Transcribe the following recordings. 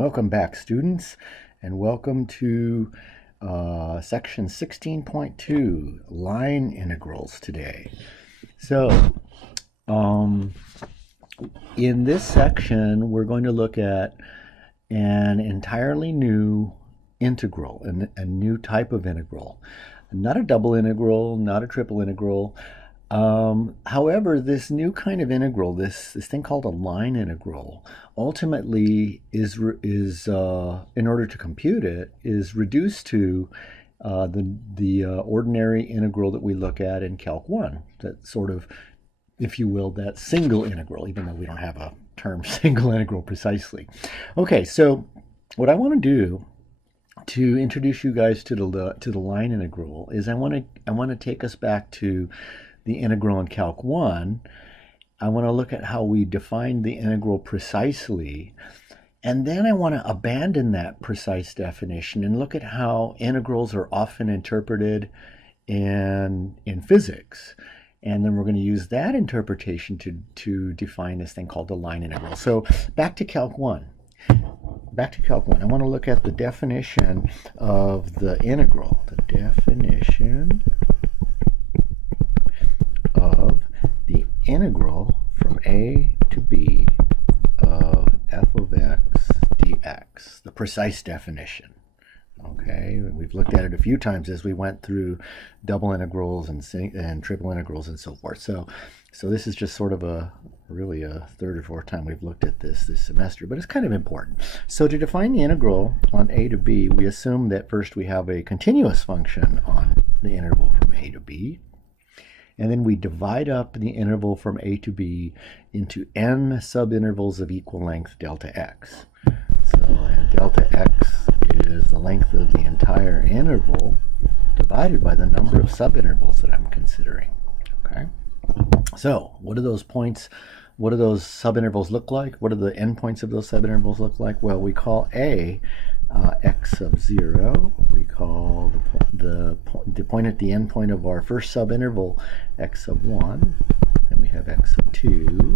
Welcome back, students, and welcome to section 16.2, line integrals today. So, in this section, we're going to look at an entirely new integral, a new type of integral. Not a double integral, not a triple integral. However, this new kind of integral, this thing called a line integral, ultimately is in order to compute it, is reduced to the ordinary integral that we look at in Calc 1. That sort of, if you will, that single integral, even though we don't have a term single integral precisely. Okay, so what I want to do to introduce you guys to the line integral is I want to take us back to the integral in Calc 1. I want to look at how we define the integral precisely, and then I want to abandon that precise definition and look at how integrals are often interpreted in physics. And then we're going to use that interpretation to define this thing called the line integral. So back to Calc 1. Back to Calc 1. I want to look at the definition of the integral. The definition of the integral from a to b of f of x dx, the precise definition. Okay, we've looked at it a few times as we went through double integrals and triple integrals and so forth. So this is just sort of really a third or fourth time we've looked at this semester, but it's kind of important. So to define the integral on a to b, we assume that first we have a continuous function on the interval from a to b. And then we divide up the interval from a to b into n subintervals of equal length delta x. So delta x is the length of the entire interval divided by the number of subintervals that I'm considering. Okay. So what do those points, what do those subintervals look like? What do the endpoints of those subintervals look like? Well, we call a x sub 0. We call the point at the end point of our first subinterval x sub 1. And we have x sub 2.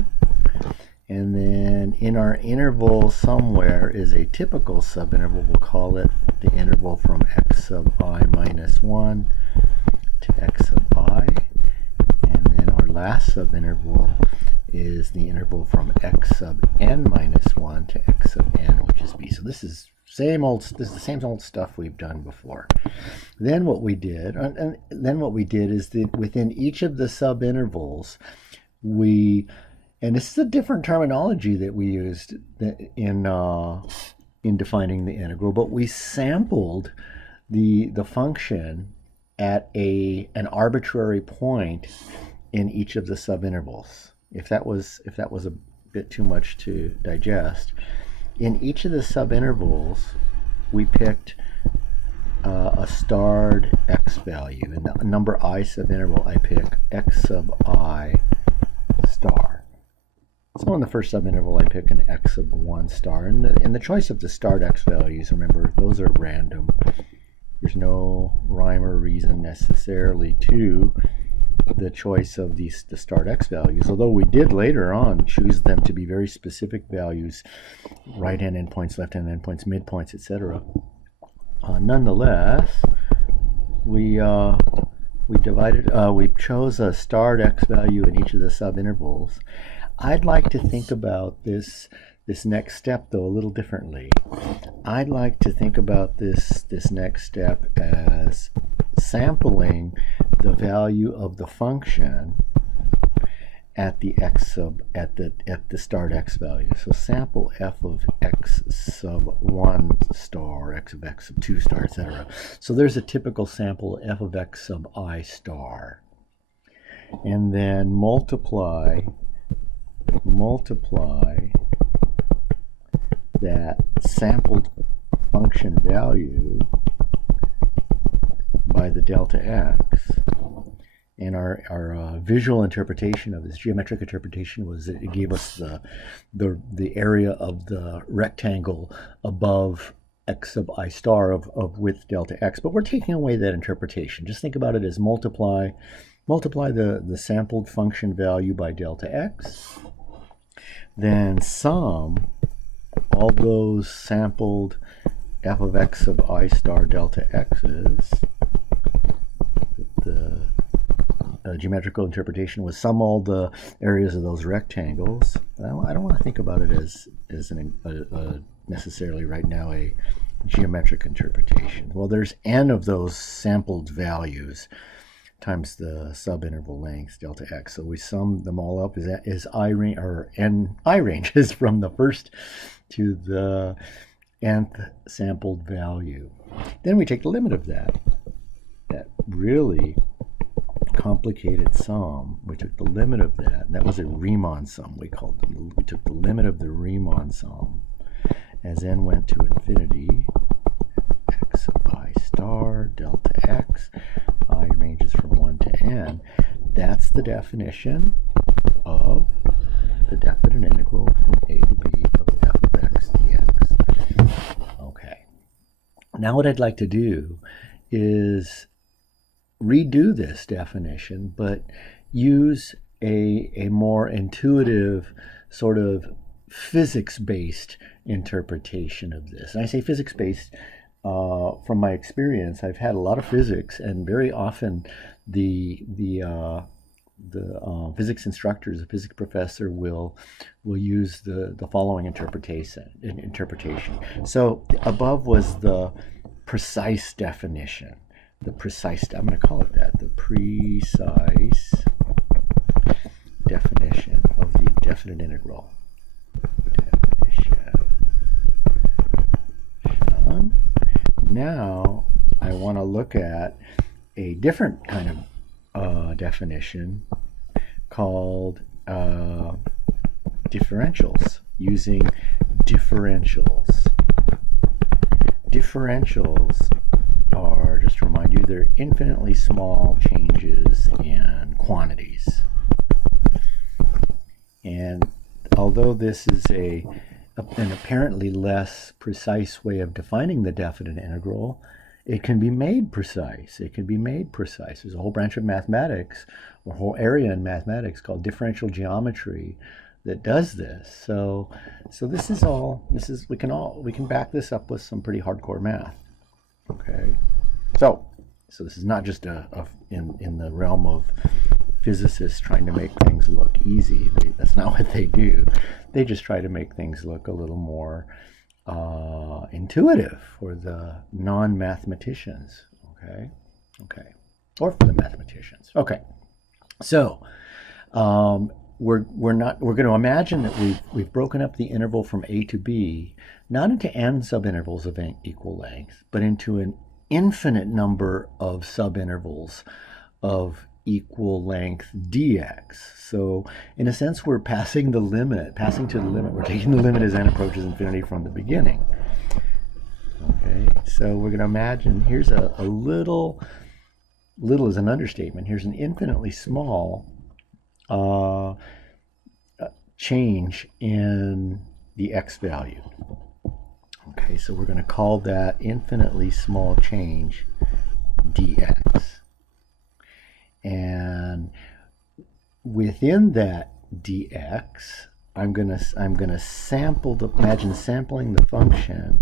And then in our interval somewhere is a typical subinterval. We'll call it the interval from x sub I minus 1 to x sub I. And then our last subinterval is the interval from x sub n minus 1 to x sub n, which is b. So this is the same old stuff we've done before. Then what we did, is that within each of the subintervals, and this is a different terminology that we used in defining the integral, but we sampled the function at an arbitrary point in each of the subintervals. If that was a bit too much to digest, in each of the subintervals we picked a starred x value. In the number I subinterval, I pick x sub I star. So in the first subinterval, I pick an x sub 1 star. And the choice of the starred x values, remember, those are random. There's no rhyme or reason necessarily to the choice of the starred x values, although we did later on choose them to be very specific values, right-hand endpoints, left-hand endpoints, midpoints, etc. Nonetheless, we chose a starred x value in each of the subintervals. I'd like to think about this next step, though, a little differently. I'd like to think about this next step as sampling the value of the function at the starred x value. So sample f of x sub 1 star, x of x sub 2 star, etc. So there's a typical sample f of x sub I star, and then multiply that sampled function value by the delta x. And our visual interpretation of this, geometric interpretation, was that it gave us the area of the rectangle above x sub I star of width delta x. But we're taking away that interpretation. Just think about it as multiply the sampled function value by delta x, then sum all those sampled f of x sub I star delta x's, the geometrical interpretation was sum all the areas of those rectangles. I don't want to think about it as necessarily right now a geometric interpretation. Well, there's n of those sampled values times the subinterval length delta x. So we sum them all up is I range, or n I ranges from the first to the nth sampled value. Then we take the limit of that really complicated sum. We took the limit of that, and that was a Riemann sum, we called them. We took the limit of the Riemann sum as n went to infinity, x sub I star delta x, I ranges from 1 to n. That's the definition of the definite integral from a to b of f of x dx. Okay. Now what I'd like to do is redo this definition, but use a more intuitive, sort of physics-based interpretation of this. And I say physics-based from my experience. I've had a lot of physics, and very often the physics instructors, the physics professor will use the following interpretation. So above was the precise definition. I'm going to call it that, the precise definition of the definite integral. Now I want to look at a different kind of definition called differentials, using differentials. Differentials are, just to remind you, they're infinitely small changes in quantities. And although this is an apparently less precise way of defining the definite integral, it can be made precise. It can be made precise. There's a whole branch of mathematics, or a whole area in mathematics called differential geometry that does this. So this is we can back this up with some pretty hardcore math. Okay, so this is not just in the realm of physicists trying to make things look easy. That's not what they do. They just try to make things look a little more intuitive for the non-mathematicians. Okay, or for the mathematicians. Okay, so we're going to imagine that we've broken up the interval from a to b, not into n subintervals of equal length, but into an infinite number of subintervals of equal length dx. So in a sense, we're passing to the limit. We're taking the limit as n approaches infinity from the beginning. Okay, so we're going to imagine, here's a little is an understatement. Here's an infinitely small change in the x value. Okay, so we're going to call that infinitely small change dx. And within that dx, I'm gonna sample imagine sampling the function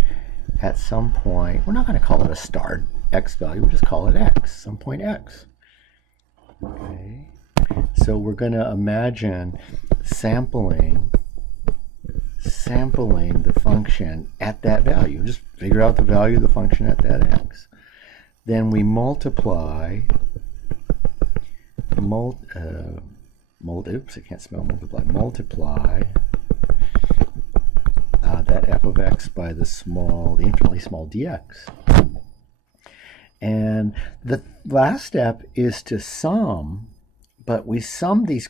at some point. We're not going to call it a star x value. We'll just call it x, some point x. Okay. So we're going to imagine sampling the function at that value. Just figure out the value of the function at that x. Then we multiply. Oops, I can't spell multiply. Multiply that f of x by the infinitely small dx. And the last step is to sum, but we sum these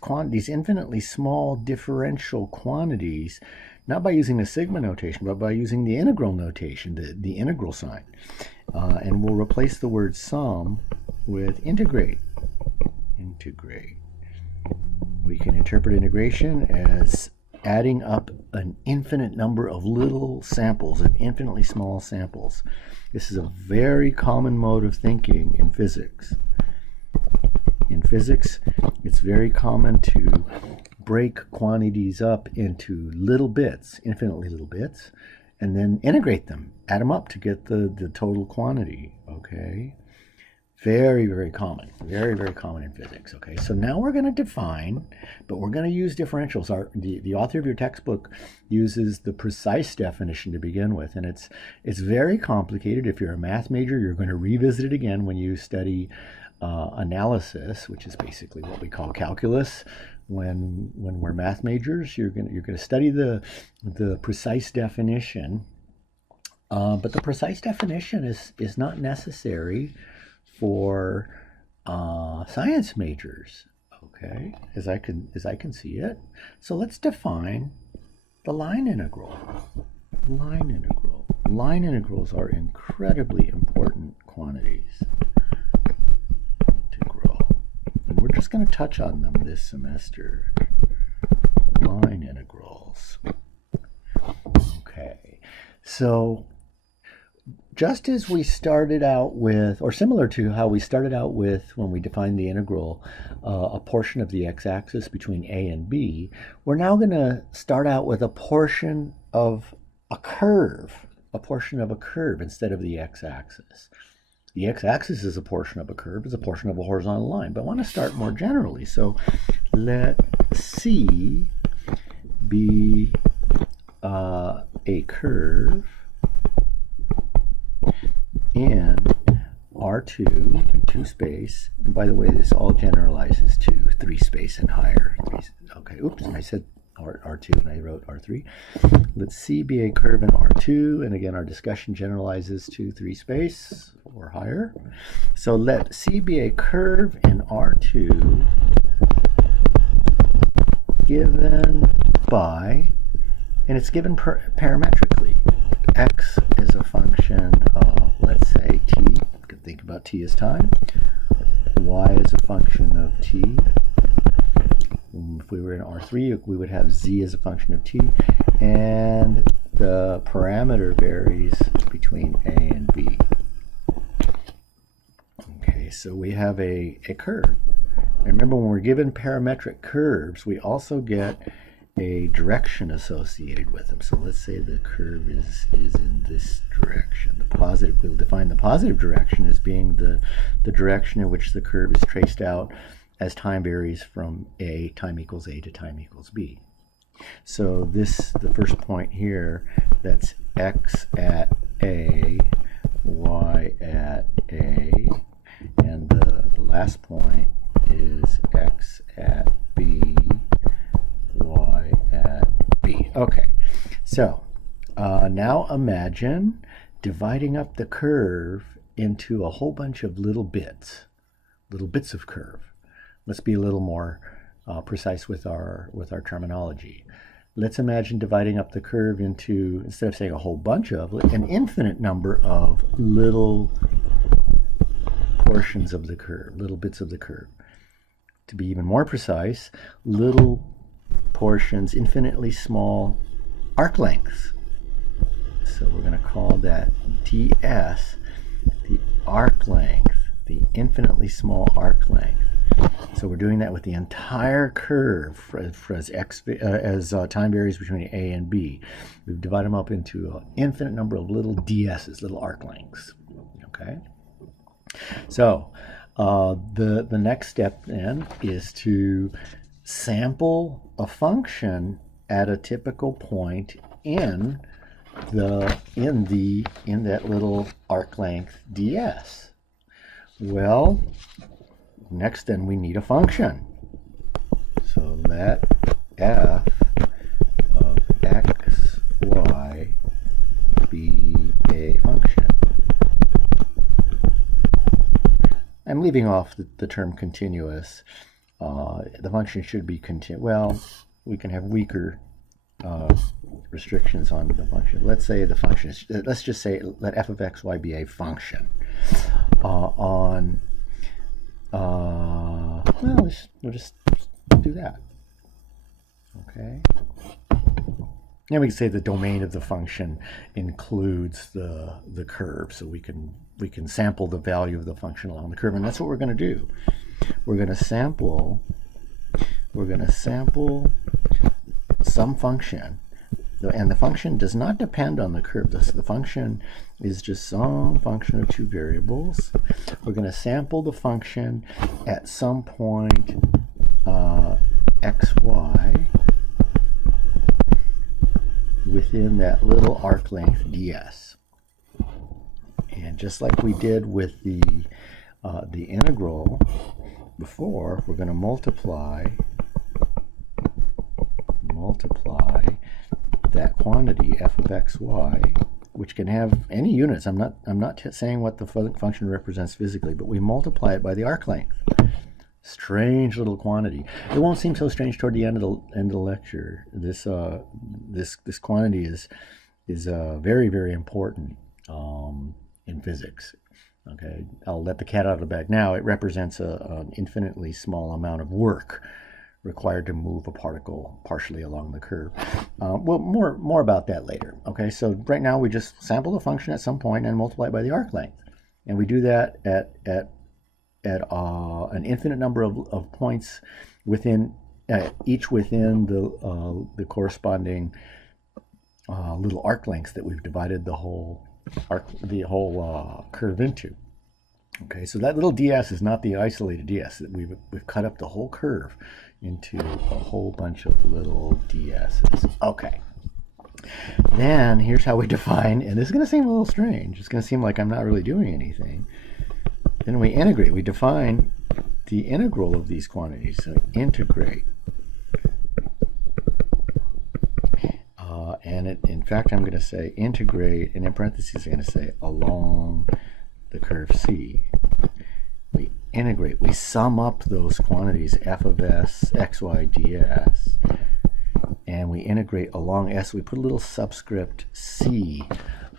infinitely small differential quantities, not by using the sigma notation, but by using the integral notation, the integral sign. And we'll replace the word sum with integrate. We can interpret integration as adding up an infinite number of little samples, of infinitely small samples. This is a very common mode of thinking in physics. In physics, it's very common to break quantities up into little bits, infinitely little bits, and then integrate them, add them up to get the total quantity, okay? Very, very common. Very, very common in physics, okay? So now we're going to define, but we're going to use differentials. The author of your textbook uses the precise definition to begin with, and it's very complicated. If you're a math major, you're going to revisit it again when you study analysis, which is basically what we call calculus. When we're math majors, you're going to study the precise definition, but the precise definition is not necessary for science majors, okay, as I can see it. So let's define the line integral. Line integral. Line integrals are incredibly important quantities. Integral. And we're just going to touch on them this semester. Line integrals. Okay. So just as we started out with, or similar to how we started out with when we defined the integral, a portion of the x-axis between a and b, we're now going to start out with a portion of a curve instead of the x-axis. The x-axis is a portion of a curve, is a portion of a horizontal line, but I want to start more generally. So let C be a curve in R2 in 2 space, and by the way, this all generalizes to 3 space and higher. Okay, oops, I said R2 and I wrote R3. Let C be a curve in R2, and again, our discussion generalizes to 3 space or higher. So let C be a curve in R2 given by, and it's given parametrically. X is a function of, let's say, t. You can think about t as time. Y is a function of t. If we were in R3, we would have z as a function of t. And the parameter varies between a and b. Okay, so we have a curve. And remember, when we're given parametric curves, we also get a direction associated with them. So let's say the curve is in this direction. The positive, we'll define the positive direction as being the direction in which the curve is traced out as time varies from time equals a to time equals b. So the first point here, that's x at a, y at a, and the last point is x at b, y at b. Okay, so now imagine dividing up the curve into a whole bunch of little bits of curve. Let's be a little more precise with our terminology. Let's imagine dividing up the curve into, instead of saying a whole bunch of, an infinite number of little portions of the curve, little bits of the curve. To be even more precise, little portions, infinitely small arc lengths. So we're going to call that ds, the arc length, the infinitely small arc length. So we're doing that with the entire curve as time varies between a and b. We've divided them up into an infinite number of little ds's, little arc lengths. Okay. So the next step then is to sample a function at a typical point in that little arc length ds. Well, next then we need a function. So let f of x, y be a function. I'm leaving off the term continuous. The function should be continuous. Well, we can have weaker restrictions on the function. Let's say the function is, let's just say, let f of x, y be a function well, we'll just do that. Okay. And we can say the domain of the function includes the curve, so we can sample the value of the function along the curve, and that's what we're going to do. We're going to sample some function and the function does not depend on the curve. The function is just some function of two variables. We're going to sample the function at some point xy within that little arc length ds. And just like we did with the integral before, we're going to multiply that quantity f of xy, which can have any units. I'm not saying what the function represents physically, but we multiply it by the arc length. Strange little quantity. It won't seem so strange toward the end of the lecture. This quantity is very, very important in physics. Okay, I'll let the cat out of the bag now. It represents an infinitely small amount of work required to move a particle partially along the curve. Well, more about that later. Okay, so right now we just sample the function at some point and multiply it by the arc length, and we do that at an infinite number of points within each within the corresponding little arc lengths that we've divided the whole curve into. Okay, so that little ds is not the isolated ds. We've cut up the whole curve into a whole bunch of little ds's. Okay. Then here's how we define, and this is going to seem a little strange. It's going to seem like I'm not really doing anything. Then we integrate. We define the integral of these quantities. So integrate. In fact, I'm going to say integrate, and in parentheses I'm going to say along the curve C. We integrate. We sum up those quantities f of s, xy, ds, and we integrate along s. We put a little subscript c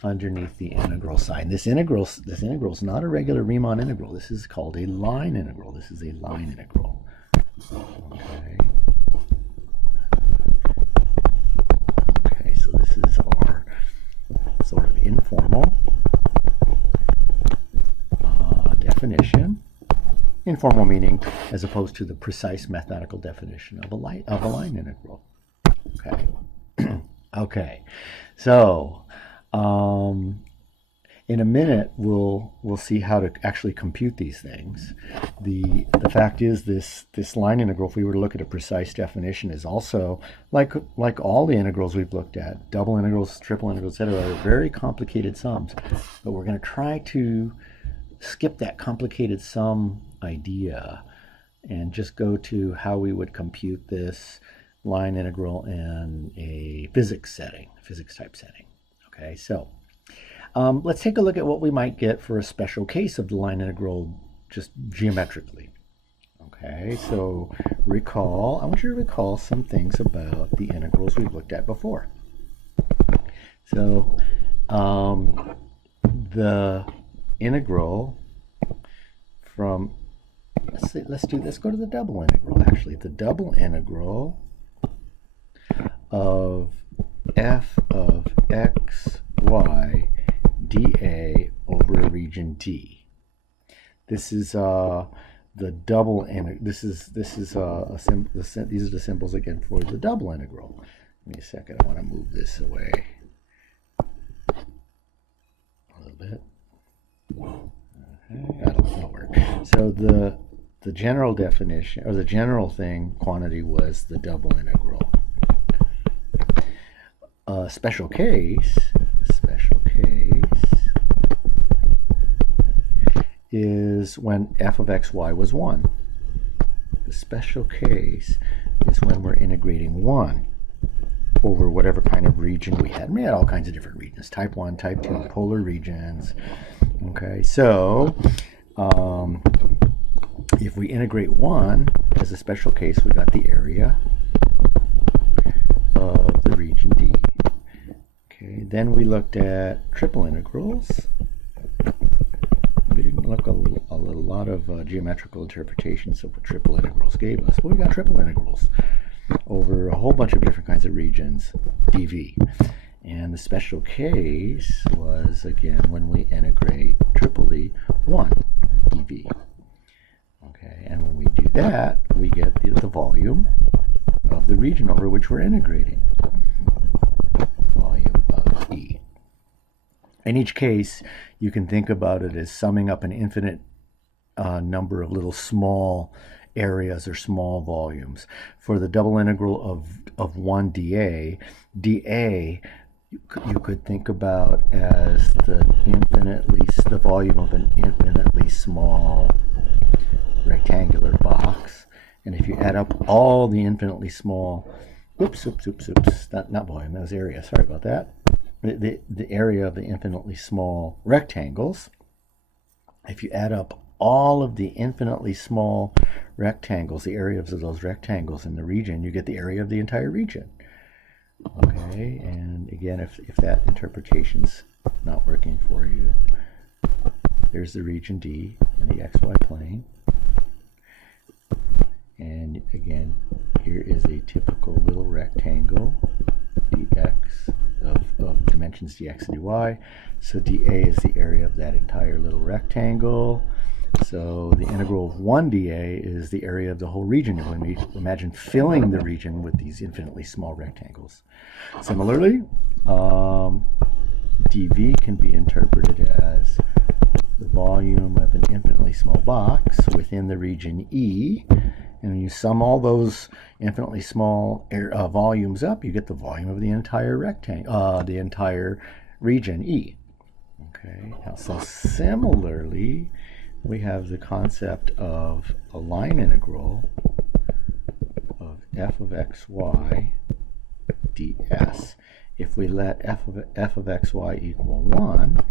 underneath the integral sign. This integral is not a regular Riemann integral. This is called a line integral. This is a line integral. Okay. Okay, so this is our sort of informal definition. Informal meaning as opposed to the precise mathematical definition of a line integral. Okay. Okay. So in a minute we'll see how to actually compute these things. The fact is this line integral, if we were to look at a precise definition, is also like all the integrals we've looked at, double integrals, triple integrals, etc., are very complicated sums. But we're going to try to skip that complicated sum idea and just go to how we would compute this line integral in a physics type setting. Okay, so let's take a look at what we might get for a special case of the line integral just geometrically. Okay, so I want you to recall some things about the integrals we've looked at before. So the integral from, let's go to the double integral actually. The double integral of f of x, y, dA over a region D. This is the double integral. This is these are the symbols again for the double integral. Give me a second. I want to move this away a little bit. Okay, that'll work. So the general definition, or the general quantity was the double integral. Special case is when f of xy was 1. The special case is when we're integrating 1 over whatever kind of region we had. We had all kinds of different regions, type 1, type 2, polar regions. Okay, so if we integrate 1 as a special case, we got the area of the region D. Okay, then we looked at triple integrals. We didn't look a lot of geometrical interpretations of what triple integrals gave us. But we got triple integrals over a whole bunch of different kinds of regions, dV. And the special case was, again, when we integrate triply 1 dV. Okay, and when we do that, we get the volume of the region over which we're integrating. In each case, you can think about it as summing up an infinite number of little small areas or small volumes. For the double integral of 1 dA, dA you could think about as the volume of an infinitely small rectangular box. And if you add up all the infinitely small, not volume, that was area, sorry about that. The area of the infinitely small rectangles, if you add up all of the infinitely small rectangles, the areas of those rectangles in the region, you get the area of the entire region. Okay, and again, if that interpretation's not working for you, there's the region D in the xy plane. And again, here is a typical little rectangle, dx of dimensions dx and dy. So dA is the area of that entire little rectangle. So the integral of 1 dA is the area of the whole region. When we imagine filling the region with these infinitely small rectangles. Similarly, dV can be interpreted as the volume of an infinitely small box within the region E. And when you sum all those infinitely small volumes up, you get the volume of the entire rectangle, the entire region E. Okay. Now, so similarly, we have the concept of a line integral of f of xy ds. If we let f of xy equal 1,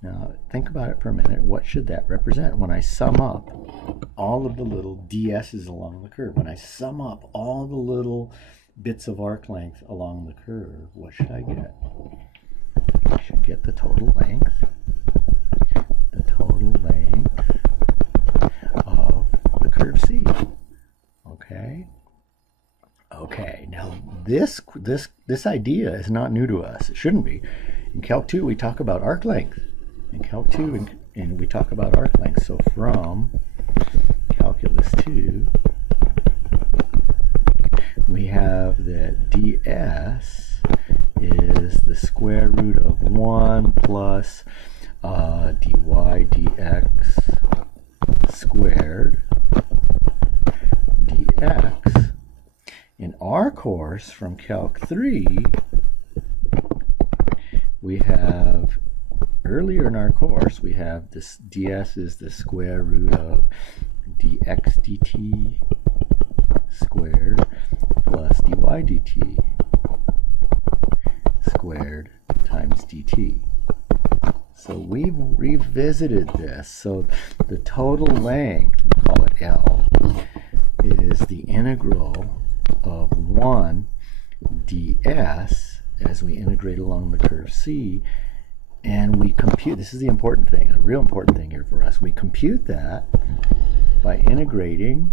now think about it for a minute. What should that represent? When I sum up all of the little ds's along the curve, when I sum up all the little bits of arc length along the curve, what should I get? I should get the total length. The total length of the curve C. Okay. Okay. Now this idea is not new to us. It shouldn't be. In Calc 2 we talk about arc length. In Calc 2 and we talk about arc length. So from Calculus 2 we have that ds is the square root of 1 plus dy dx squared dx. In our course from Calc 3, we have, earlier in our course, we have this ds is the square root of dx dt squared plus dy dt squared times dt. So we've revisited this. So the total length, we call it L, is the integral of 1 ds as we integrate along the curve C. And we compute, this is the important thing, a real important thing here for us. We compute that by integrating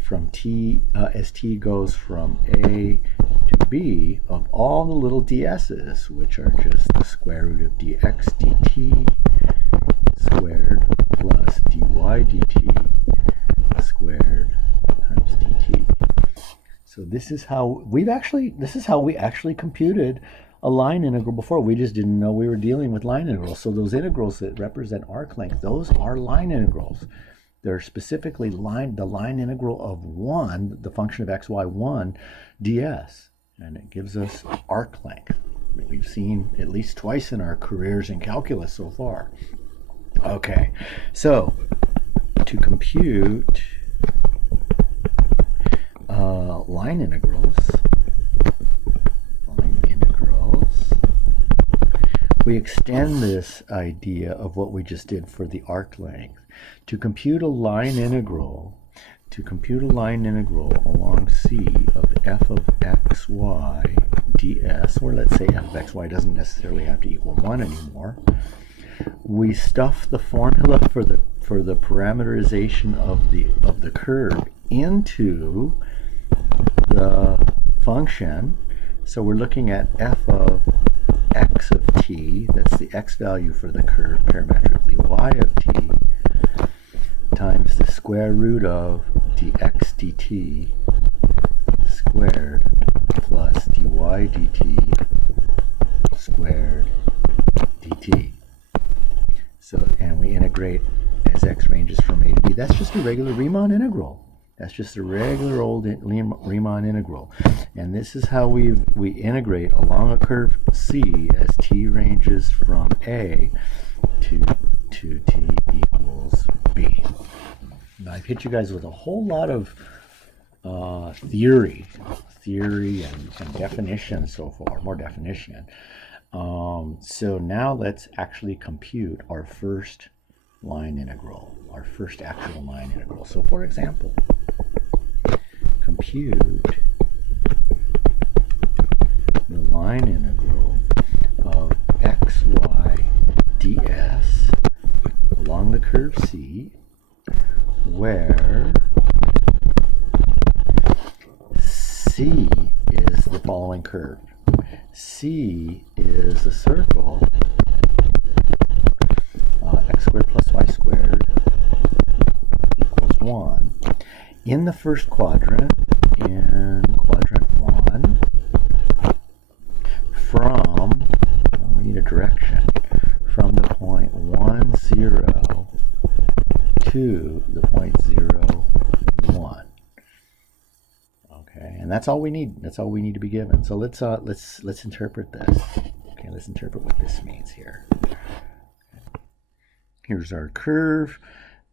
from t, as t goes from A to B, of all the little ds's, which are just the square root of dx dt squared plus dy dt squared times dt. So this is how we actually computed a line integral before. We just didn't know we were dealing with line integrals. So those integrals that represent arc length, those are line integrals. They're specifically the line integral of 1, the function of xy 1 ds. And it gives us arc length. We've seen at least twice in our careers in calculus so far. Okay, so to compute line integrals, we extend this idea of what we just did for the arc length. To compute a line integral, along C of f of xy ds, or let's say f of xy doesn't necessarily have to equal 1 anymore, we stuff the formula for the parameterization of the curve into the function. So we're looking at f of x of t, that's the x value for the curve parametrically, y of t, times the square root of dx dt squared plus dy dt squared dt. dt. So, and we integrate as x ranges from a to b. That's just a regular Riemann integral. That's just a regular old Riemann integral. And this is how we integrate along a curve C as t ranges from a to t equals b. Now, I've hit you guys with a whole lot of theory and definition so far, more definition. So now let's actually compute our first line integral, our first actual line integral. So for example, compute the line integral of xy ds along the curve C, where C is the following curve. C is the circle x squared plus y squared equals 1. In the first quadrant, in quadrant 1, from, well, we need a direction, from the point 1, 0 to the point 0, 1. Okay, and that's all we need. That's all we need to be given. So let's interpret this. Okay, let's interpret what this means here. Here's our curve.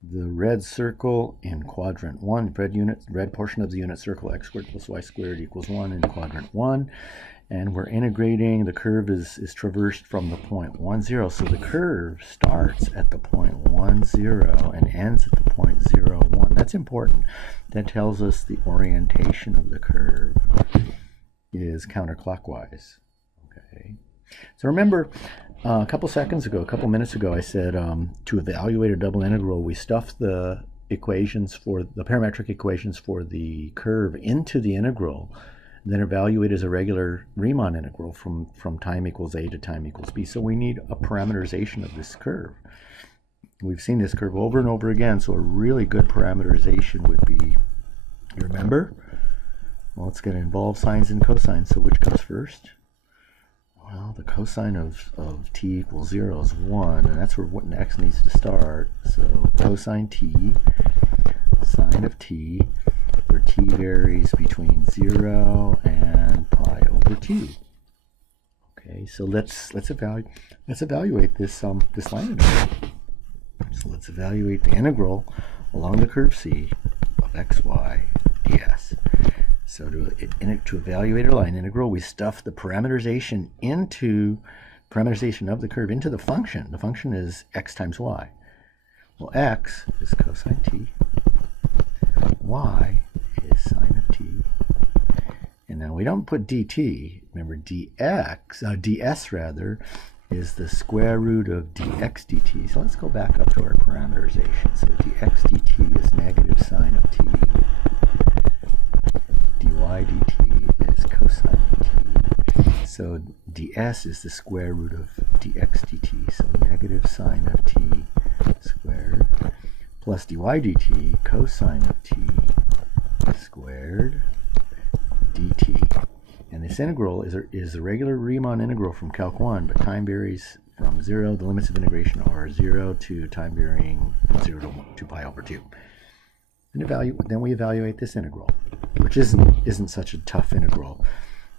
The red circle in quadrant 1, red portion of the unit circle, x squared plus y squared equals 1 in quadrant 1. And we're integrating. The curve is traversed from the point 1, 0. So the curve starts at the point 1, 0 and ends at the point 0, 1. That's important. That tells us the orientation of the curve is counterclockwise. Okay. So remember, a couple minutes ago, I said to evaluate a double integral, we stuff the equations for the parametric equations for the curve into the integral, then evaluate as a regular Riemann integral from time equals a to time equals b. So we need a parameterization of this curve. We've seen this curve over and over again, so a really good parameterization would be, you remember? Well, it's going to involve sines and cosines, so which comes first? Well, the cosine of t equals 0 is 1, and that's where x needs to start. So cosine t, sine of t, where t varies between 0 and pi over 2. Okay, so let's evaluate this line integral. So let's evaluate the integral along the curve C of xy ds. So to evaluate a line integral, we stuff the parameterization of the curve into the function. The function is x times y. Well, x is cosine t, y is sine of t, and now we don't put dt. Remember, ds rather is the square root of dx dt. So let's go back up to our parameterization. So dx dt is negative sine of t. dy dt is cosine of t. So ds is the square root of dx dt. So negative sine of t squared plus dy dt cosine of t squared dt. And this integral is a regular Riemann integral from Calc 1, but time varies from 0. The limits of integration are 0 to time varying from 0 to pi over 2. Then we evaluate this integral, which isn't such a tough integral.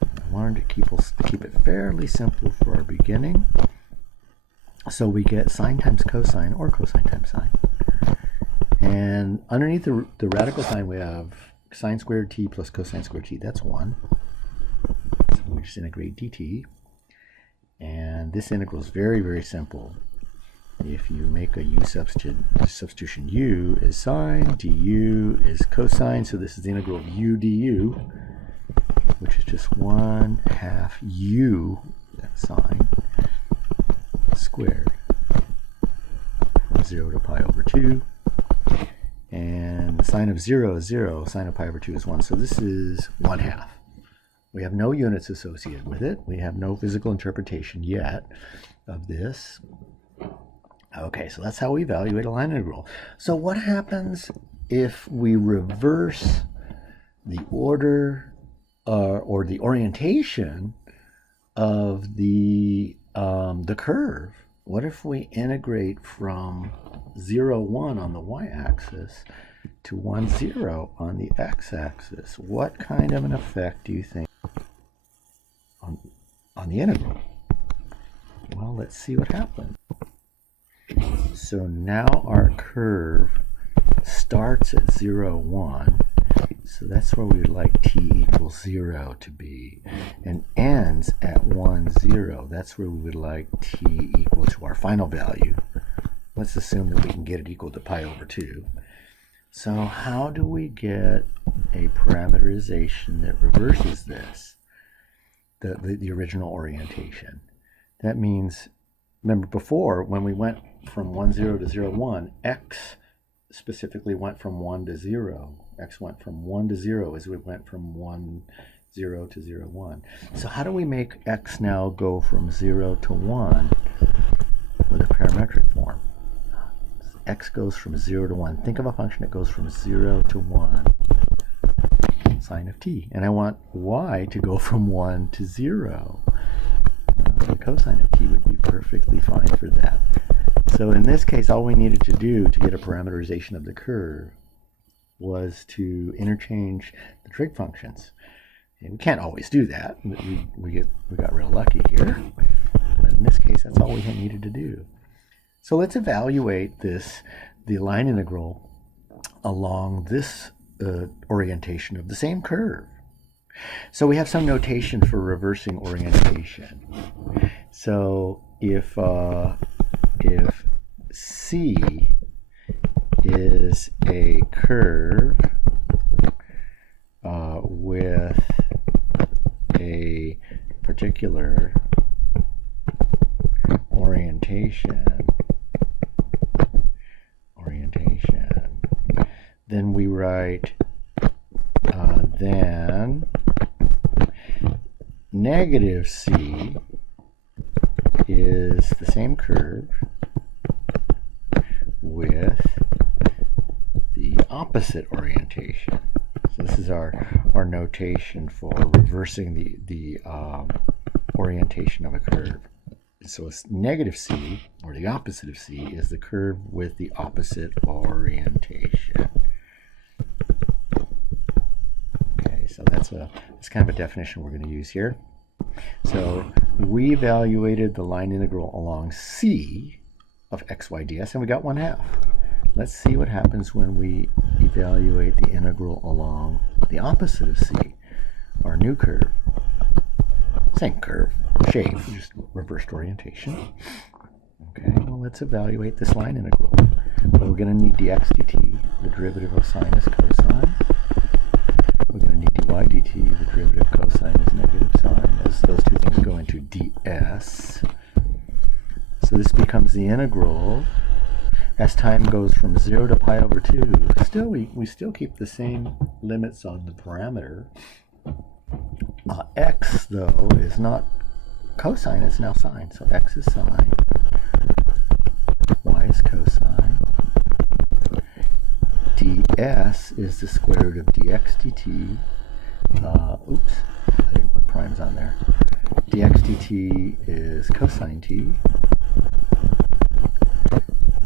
I wanted to keep it fairly simple for our beginning. So we get sine times cosine, or cosine times sine. And underneath the radical sign, we have sine squared t plus cosine squared t. That's 1. So we just integrate dt. And this integral is very, very simple. If you make a u substitution, u is sine, du is cosine. So this is the integral of u du, which is just 1/2 u, that's sine, squared, from 0 to pi over 2. And the sine of 0 is 0, sine of pi over 2 is 1. So this is 1/2. We have no units associated with it. We have no physical interpretation yet of this. Okay, so that's how we evaluate a line integral. So what happens if we reverse the order or the orientation of the curve what if we integrate from 0, 1 on the y-axis to 1, 0 on the x-axis? What kind of an effect do you think on the integral? Well, let's see what happens. So now our curve starts at 0, 1. So that's where we would like t equals 0 to be, and ends at 1, 0. That's where we would like t equal to our final value. Let's assume that we can get it equal to pi over 2. So how do we get a parameterization that reverses this, the original orientation? That means, remember before, when we went from 1, 0 to 0, 1, x specifically went from 1 to 0. X went from 1 to 0 as we went from 1, 0 to 0, 1. So how do we make x now go from 0 to 1 with a parametric form? X goes from 0 to 1. Think of a function that goes from 0 to 1 sine of t. And I want y to go from 1 to 0. The cosine of t would be perfectly fine for that. So in this case, all we needed to do to get a parameterization of the curve was to interchange the trig functions. And we can't always do that. We got real lucky here. But in this case, that's all we needed to do. So let's evaluate the line integral along this orientation of the same curve. So we have some notation for reversing orientation. So if C is a curve with a particular orientation, then we write then negative C is the same curve with the opposite orientation. So this is our notation for reversing the orientation of a curve. So it's negative C, or the opposite of C, is the curve with the opposite orientation. Okay, so that's kind of a definition we're going to use here. So we evaluated the line integral along C of x, y, ds, and we got 1/2. Let's see what happens when we evaluate the integral along the opposite of C, our new curve. Same curve, shape, just reversed orientation. Okay, well, let's evaluate this line integral. Well, we're going to need dx dt, the derivative of sine is cosine. We're going to need dy dt, the derivative of cosine is negative sine, as those two things go into ds. So this becomes the integral as time goes from 0 to pi over 2. Still, we still keep the same limits on the parameter. X, though, is not cosine, it's now sine. So x is sine, y is cosine. ds is the square root of dx dt. Oops, I didn't put primes on there. dx dt is cosine t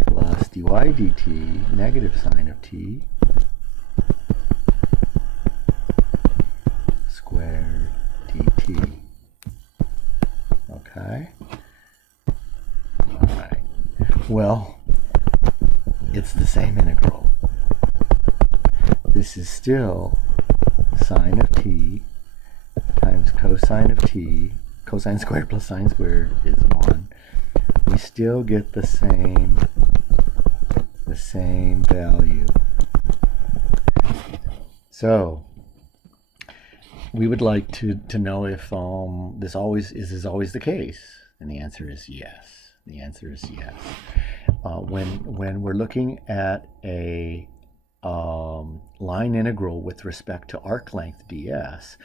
plus dy dt, negative sine of t, squared dt. Okay? Alright. Well, it's the same integral. This is still sine of t times cosine of t. Cosine squared plus sine squared is 1. We still get the same value. So we would like to know if this is always the case, and the answer is yes. The answer is yes. When we're looking at a line integral with respect to arc length ds,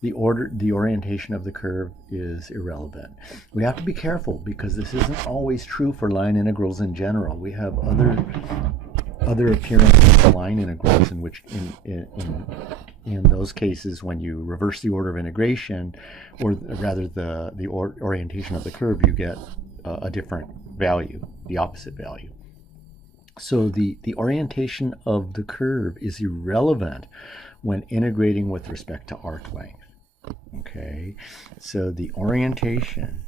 the orientation of the curve is irrelevant. We have to be careful because this isn't always true for line integrals in general. We have other appearances of line integrals in which in those cases when you reverse the order of integration, or rather the orientation of the curve, you get a different value, the opposite value. So the orientation of the curve is irrelevant when integrating with respect to arc length. Okay, so the orientation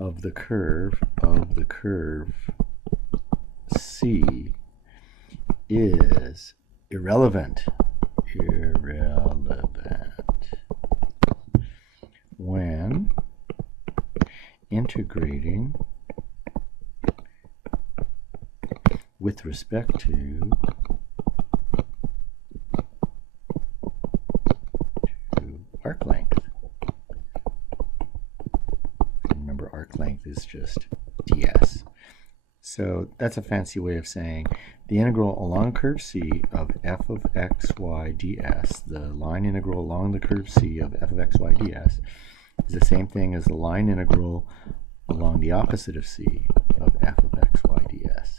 of the curve C is irrelevant when integrating with respect to arc length. Remember, arc length is just ds. So that's a fancy way of saying the integral along curve C of f of x, y, ds, the line integral along the curve C of f of x, y, ds, is the same thing as the line integral along the opposite of C of f of x, y, ds.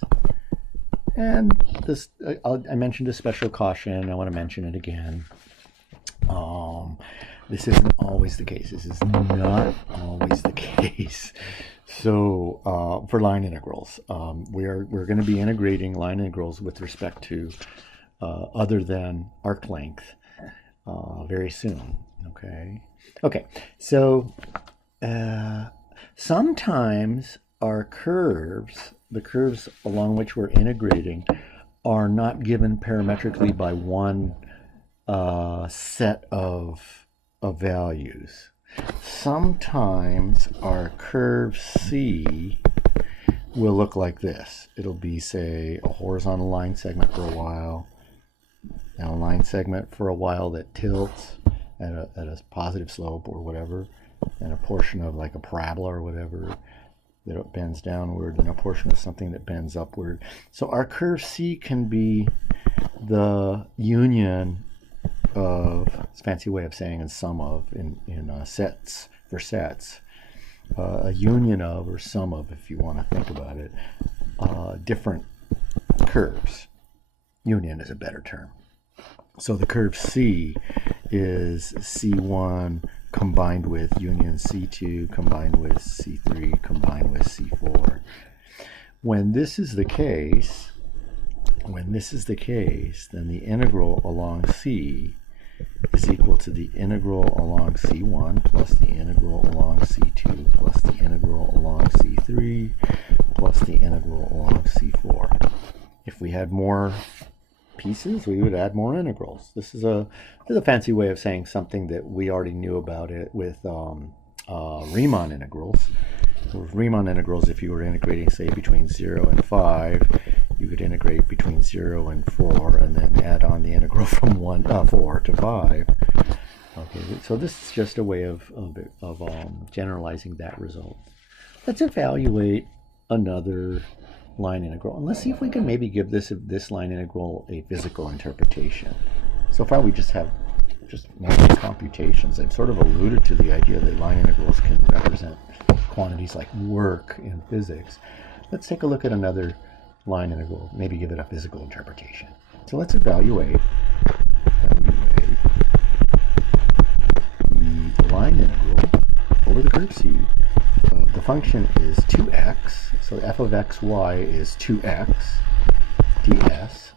And this, I mentioned a special caution. I want to mention it again. This isn't always the case. This is not always the case. So for line integrals, we're going to be integrating line integrals with respect to other than arc length very soon. Okay. So sometimes our curves, the curves along which we're integrating, are not given parametrically by one set of values. Sometimes our curve C will look like this. It'll be, say, a horizontal line segment for a while, and a line segment for a while that tilts at a positive slope or whatever, and a portion of like a parabola or whatever that bends downward, and a portion of something that bends upward. So our curve C can be the union of, it's a fancy way of saying in sum of, in sets, for sets, a union of, or sum of, if you want to think about it, different curves. Union is a better term. So the curve C is C1 combined with union C2 combined with C3 combined with C4. When this is the case, then the integral along C is equal to the integral along C1 plus the integral along C2 plus the integral along C3 plus the integral along C4. If we had more pieces, we would add more integrals. This is a fancy way of saying something that we already knew about it with Riemann integrals. With Riemann integrals, if you were integrating, say, between 0 and 5, you could integrate between 0 and 4 and then add on the integral from 4 to 5. Okay, so this is just a way of generalizing that result. Let's evaluate another line integral, and let's see if we can maybe give this line integral a physical interpretation. So far we just made computations. I've sort of alluded to the idea that line integrals can represent quantities like work in physics. Let's take a look at another line integral, maybe give it a physical interpretation. So let's evaluate the line integral over the curve C. The function is 2x, so f of x, y is 2x ds,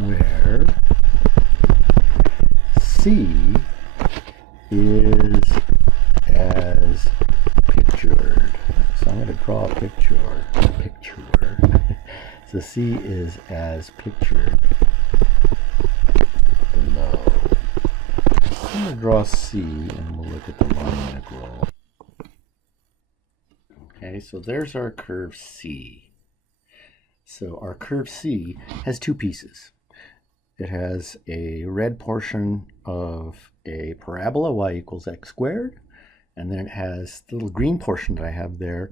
where C is as pictured. So I'm going to draw a picture. So C is as pictured below. I'm going to draw C and we'll look at the line integral. Okay, so there's our curve C. So our curve C has two pieces. It has a red portion of a parabola, y equals x squared, and then it has the little green portion that I have there,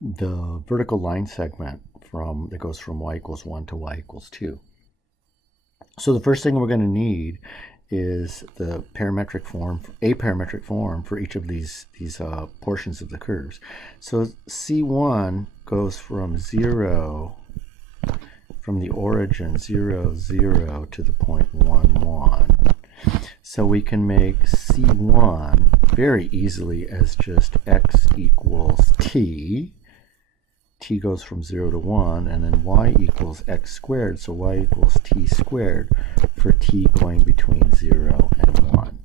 the vertical line segment that goes from y equals 1 to y equals 2. So the first thing we're going to need is the parametric form, a parametric form for each of these portions of the curves. So C1 goes from 0, from the origin 0, 0 to the point 1, 1. So we can make C1 very easily as just x equals t. T goes from 0 to 1, and then y equals x squared, so y equals t squared for t going between 0 and 1.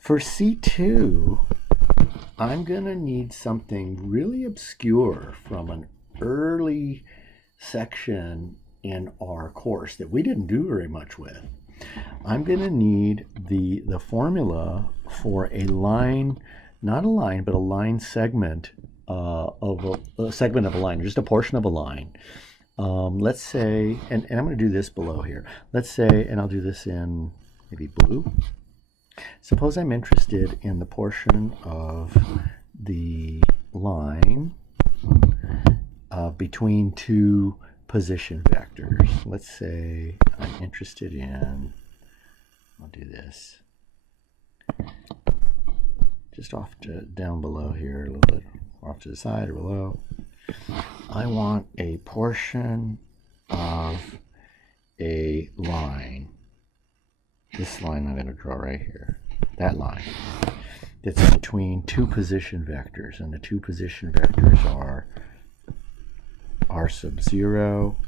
For C2, I'm going to need something really obscure from an early section in our course that we didn't do very much with. I'm going to need the formula for a line, not a line, but a line segment of a segment of a line, just a portion of a line. Let's say, and I'm going to do this below here. Let's say, and I'll do this in maybe blue. Suppose I'm interested in the portion of the line between two position vectors. Let's say I'm interested in, I'll do this, just off to down below here, a little bit off to the side or below. I want a portion of a line. This line I'm going to draw right here. That line. It's between two position vectors, and the two position vectors are r sub 0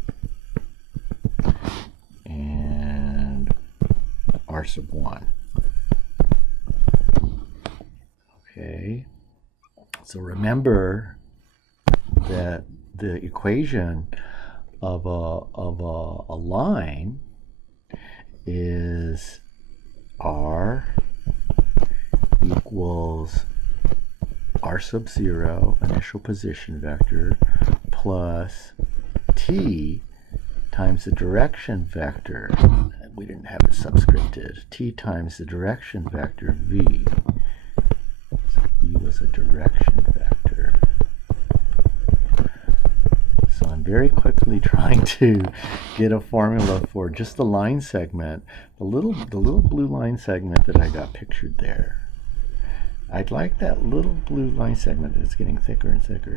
and r sub 1. Okay. So remember that the equation of a line is r equals r sub 0, initial position vector, plus t times the direction vector. We didn't have it subscripted. T times the direction vector v. So v was a direction vector. So I'm very quickly trying to get a formula for just the line segment, the little blue line segment that I got pictured there. I'd like that little blue line segment that's getting thicker and thicker.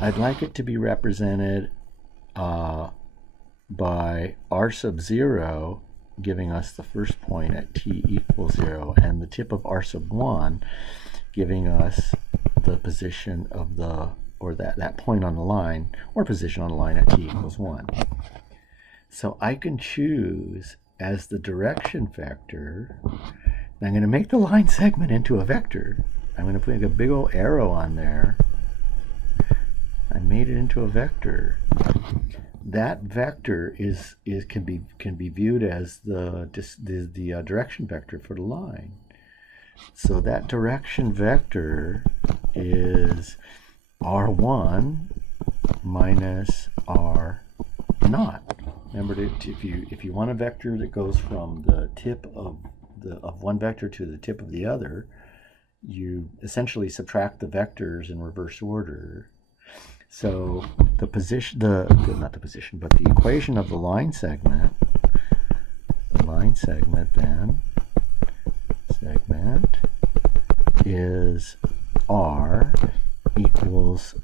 I'd like it to be represented by r sub 0 giving us the first point at t equals 0, and the tip of r sub 1 giving us the position of the, or that point on the line, or position on the line at t equals 1. So I can choose as the direction vector, and I'm going to make the line segment into a vector. I'm going to put a big old arrow on there. I made it into a vector. That vector can be viewed as the direction vector for the line. So that direction vector is r1 minus r naught. Remember, if you want a vector that goes from the tip of one vector to the tip of the other, you essentially subtract the vectors in reverse order. So the position, not the position, but the equation of the line segment is r equals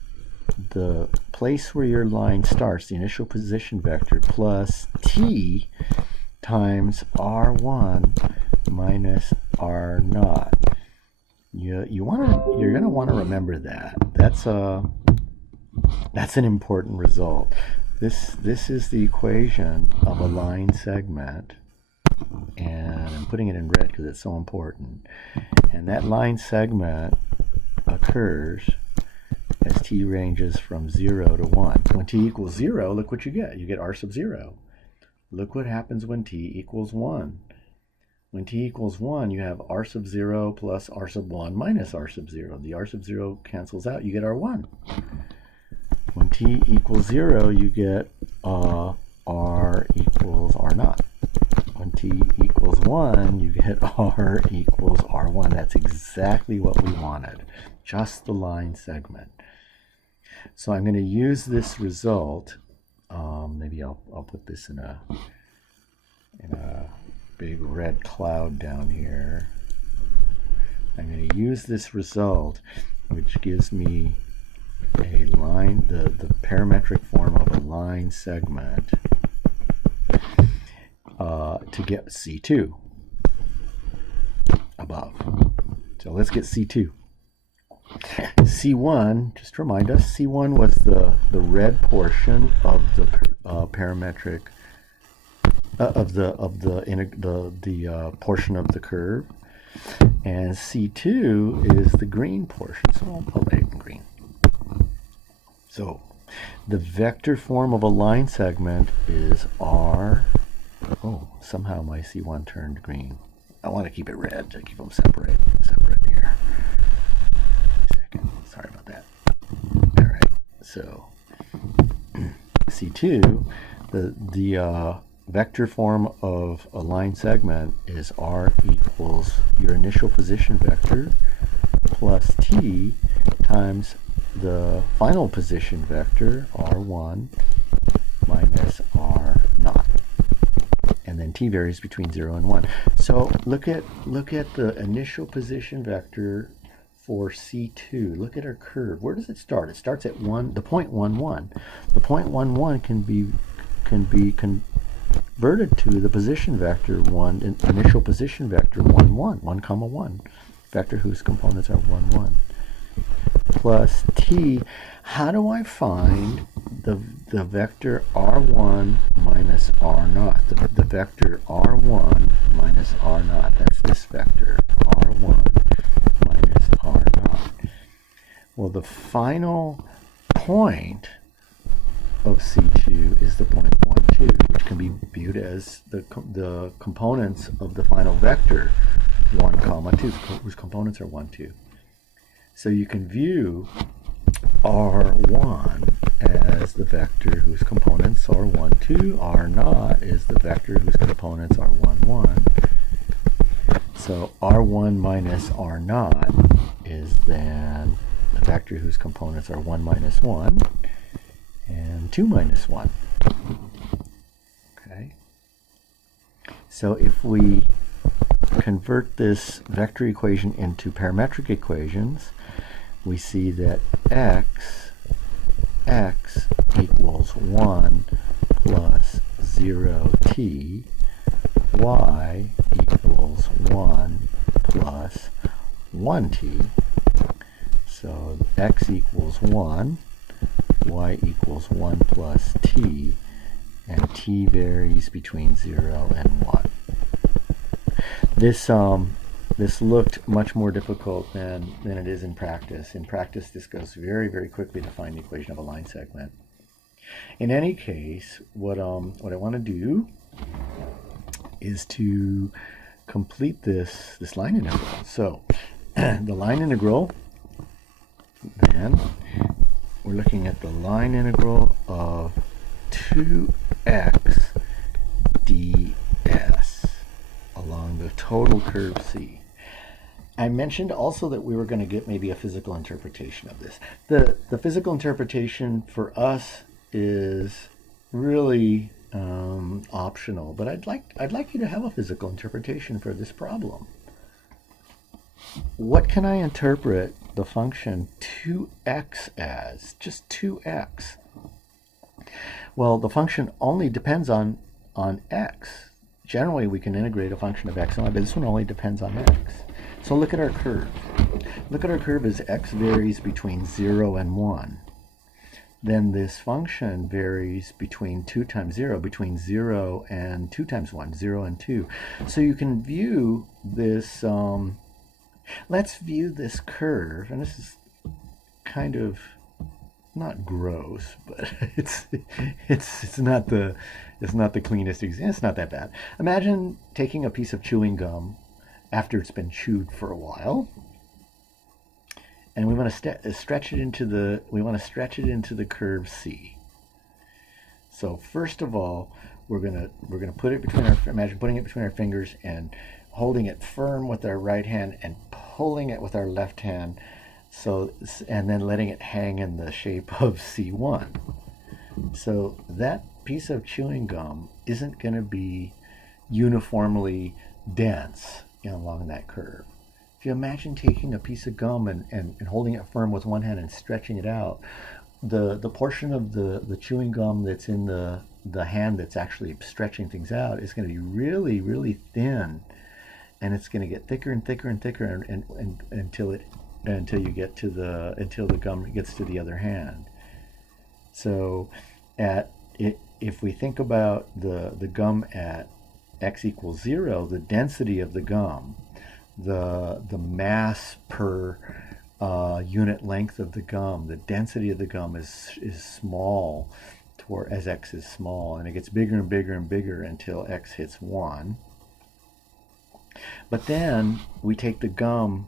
the place where your line starts, the initial position vector, plus t times r1 minus r naught. You're going to want to remember that. That's an important result. This is the equation of a line segment, and I'm putting it in red because it's so important. And that line segment occurs as t ranges from 0 to 1. When t equals 0, look what you get. You get r sub 0. Look what happens when t equals 1. When t equals 1, you have r sub 0 plus r sub 1 minus r sub 0. The r sub 0 cancels out. You get r1. When t equals 0, you get r equals r naught. When t equals 1, you get r equals r1. That's exactly what we wanted. Just the line segment. So I'm going to use this result. Maybe I'll put this in a big red cloud down here. I'm going to use this result, which gives me a line, the parametric form of a line segment, to get C2. above. So let's get C2. C1, just to remind us, C1 was the red portion of the parametric of the portion of the curve, and C2 is the green portion. So I'll write it in green. So the vector form of a line segment is R. Oh, somehow my C1 turned green. I want to keep it red to keep them separate here. Second. Sorry about that. All right. So C2, the vector form of a line segment is R equals your initial position vector plus T times the final position vector, R1 minus R naught. And then T varies between 0 and 1. So look at the initial position vector for C2. Look at our curve. Where does it start? It starts at 1, the point 1, 1. The point 1, 1 can be converted to the position vector 1, initial position vector 1, 1, 1 comma 1, vector whose components are 1, 1. Plus T. How do I find the vector R1 minus R naught? The vector R1 minus R naught. That's this vector, R1 minus R naught. Well, the final point of C2 is the point 1, 2, which can be viewed as the components of the final vector 1 comma 2, whose components are 1, 2. So you can view R1 as the vector whose components are 1, 2. R naught is the vector whose components are 1, 1. So R1 minus R naught is then the vector whose components are 1 minus 1 and 2 minus 1. Okay. So if we convert this vector equation into parametric equations, we see that x equals 1 plus 0t, y equals 1 plus 1t. So x equals 1, y equals 1 plus t, and t varies between 0 and 1. This looked much more difficult than it is in practice. In practice, this goes very, very quickly to find the equation of a line segment. In any case, what I want to do is to complete this line integral. So the line integral, then we're looking at the line integral of 2x ds along the total curve C. I mentioned also that we were going to get maybe a physical interpretation of this. The physical interpretation for us is really optional, but I'd like you to have a physical interpretation for this problem. What can I interpret the function 2x as? Just 2x. Well, the function only depends on x. Generally, we can integrate a function of x and y, but this one only depends on x. So look at our curve. Look at our curve as x varies between 0 and 1. Then this function varies between 2 times 0, between 0 and 2 times 1, 0 and 2. So you can view this, let's view this curve, and this is kind of not gross, but it's not the cleanest example. It's not that bad. Imagine taking a piece of chewing gum after it's been chewed for a while, and we want to stretch it into the curve C. So first of all, we're gonna put it between imagine putting it between our fingers and holding it firm with our right hand and pulling it with our left hand. So, and then letting it hang in the shape of C1. So that piece of chewing gum isn't going to be uniformly dense along that curve. If you imagine taking a piece of gum and holding it firm with one hand and stretching it out, the portion of the chewing gum that's in the hand that's actually stretching things out is going to be really, really thin. and it's going to get thicker and thicker and thicker until you get to until the gum gets to the other hand. So if we think about the gum at x equals 0, the density of the gum, the mass per unit length of the gum, the density of the gum is small as x is small, and it gets bigger and bigger and bigger until x hits 1. But then we take the gum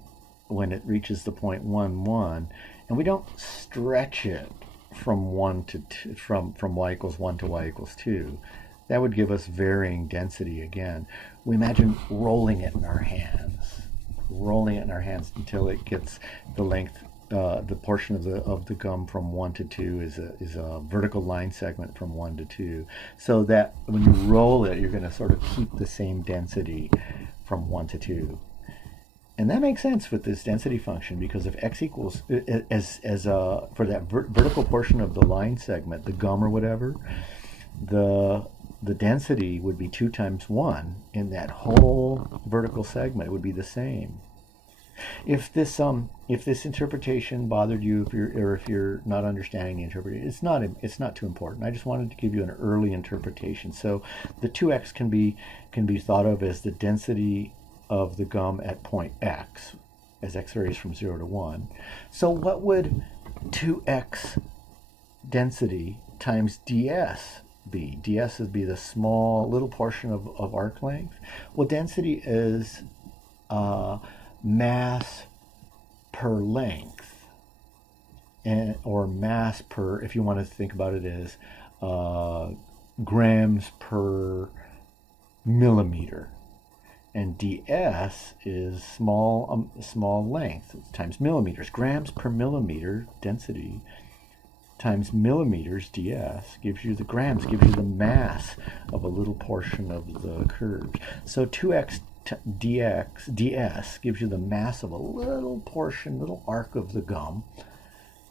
when it reaches the point 1, 1, and we don't stretch it from 1 to 2, from y equals 1 to y equals 2. That would give us varying density again. We imagine rolling it in our hands, until it gets the length, the portion of the gum from 1 to 2 is a vertical line segment from 1 to 2, so that when you roll it, you're going to sort of keep the same density from 1 to 2. And that makes sense with this density function, because if x equals, for that vertical portion of the line segment, the gum or whatever, the density would be 2 times 1 in that whole vertical segment. It would be the same. If this interpretation bothered you, if you're not understanding the interpretation, it's not too important. I just wanted to give you an early interpretation. So the 2x can be thought of as the density of the gum at point x, as x varies from 0 to 1. So what would 2x density times ds be? ds would be the small little portion of arc length. Well, density is mass per length, or mass per, if you want to think about it as grams per millimeter. And ds is small length times millimeters. Grams per millimeter density times millimeters ds gives you the grams, gives you the mass of a little portion of the curve. So 2x ds gives you the mass of a little portion, little arc of the gum,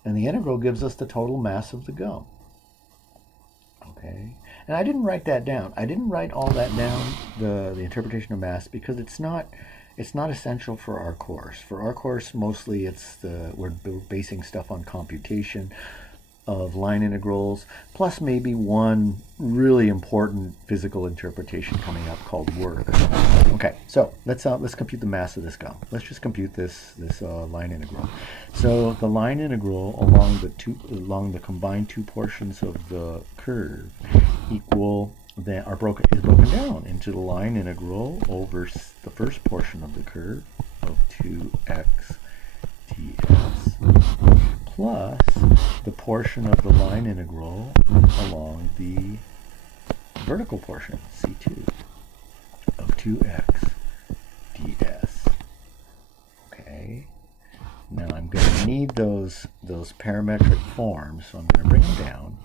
and the integral gives us the total mass of the gum. Okay, and I didn't write that down. I didn't write all that down, the interpretation of mass, because it's not essential for our course. For our course, mostly we're basing stuff on computation of line integrals, plus maybe one really important physical interpretation coming up called work. Okay, so let's compute the mass of this gum. Let's just compute this line integral. So the line integral along the combined two portions of the curve is broken down into the line integral over the first portion of the curve of 2x ds plus the portion of the line integral along the vertical portion, C2, of 2x ds. Okay, now I'm going to need those parametric forms, so I'm going to bring them down.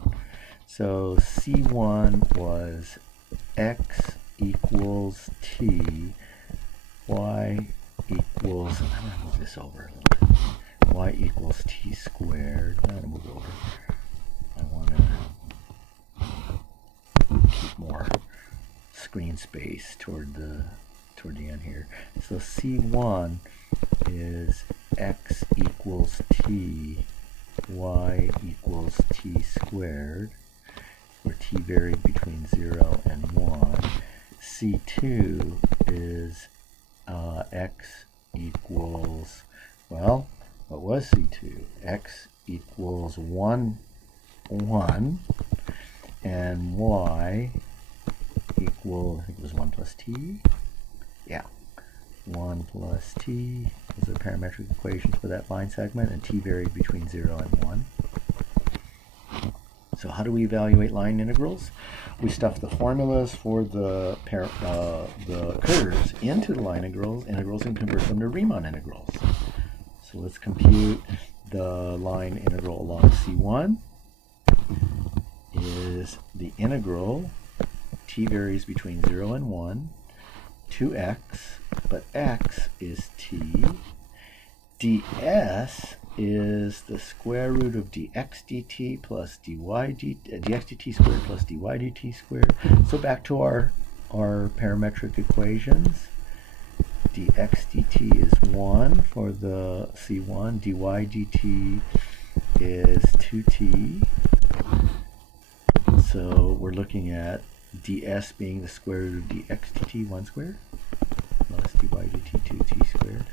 So C1 was x equals t, y equals, I'm going to move this over a little bit, y equals t squared. I'm going to move over. I want to keep more screen space toward the end here. So C1 is x equals t, y equals t squared, where t varied between 0 and 1. C2 is x equals, well, what was C2? X equals 1, 1, and y equal, I think it was 1 plus t. Yeah, 1 plus t is the parametric equations for that line segment, and t varied between 0 and 1. So how do we evaluate line integrals? We stuff the formulas for the curves into the line integrals and convert them to Riemann integrals. So let's compute the line integral along C1 is the integral, t varies between 0 and 1, 2x, but x is t. ds is the square root of dx dt plus dx dt squared plus dy dt squared. So back to our parametric equations. dx dt is 1 for the C1, dy dt is 2t. So we're looking at ds being the square root of dx dt 1 squared plus dy dt 2t squared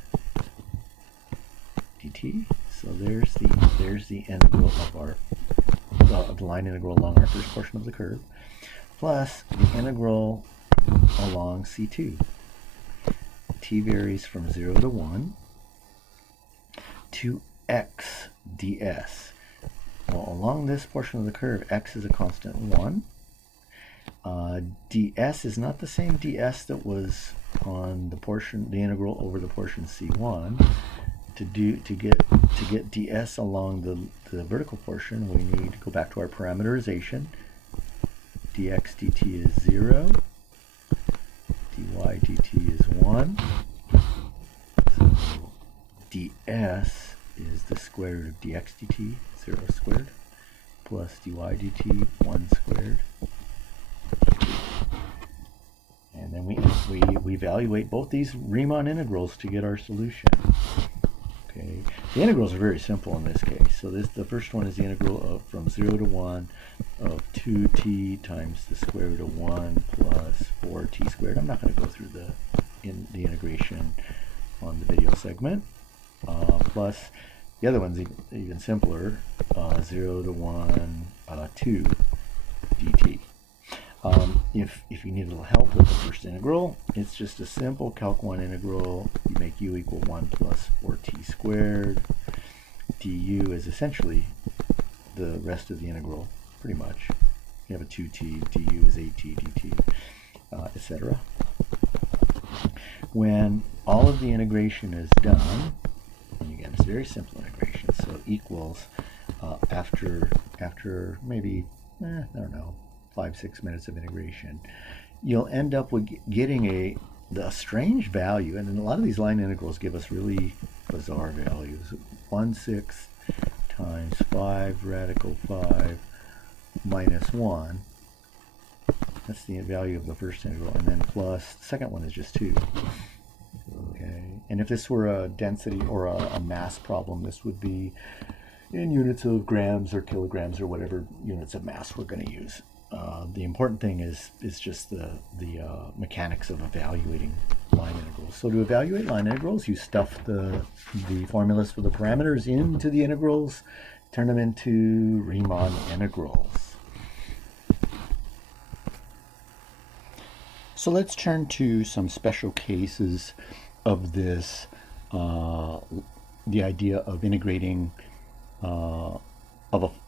dt. So there's the integral of our the line integral along our first portion of the curve, plus the integral along C2. T varies from 0 to 1 to x ds. Well, along this portion of the curve, x is a constant 1. ds is not the same ds that was on the integral over the portion C1. To get ds along the vertical portion, we need to go back to our parameterization. Dx dt is 0. Dy dt is 1. So ds is the square root of dx dt, 0 squared, plus dy dt, 1 squared. And then we evaluate both these Riemann integrals to get our solution. Okay. The integrals are very simple in this case. So the first one is the integral from 0 to 1 of 2t times the square root of 1 plus 4t squared. I'm not going to go through the integration on the video segment. Plus the other one's even simpler, 0 to 1, 2 dt. If you need a little help with the first integral, it's just a simple Calc 1 integral. You make u equal 1 plus 4t squared. du is essentially the rest of the integral, pretty much. You have a 2t, du is 8t dt, etc. When all of the integration is done, and again, it's very simple integration, so equals after maybe, I don't know, 5-6 minutes of integration, you'll end up with getting a strange value, and then a lot of these line integrals give us really bizarre values. 1/6 times 5 radical 5 minus 1. That's the value of the first integral, and then plus the second one is just 2. Okay, and if this were a density or a mass problem, this would be in units of grams or kilograms or whatever units of mass we're going to use. The important thing is just the mechanics of evaluating line integrals. So to evaluate line integrals, you stuff the formulas for the parameters into the integrals, turn them into Riemann integrals. So let's turn to some special cases of this, the idea of integrating of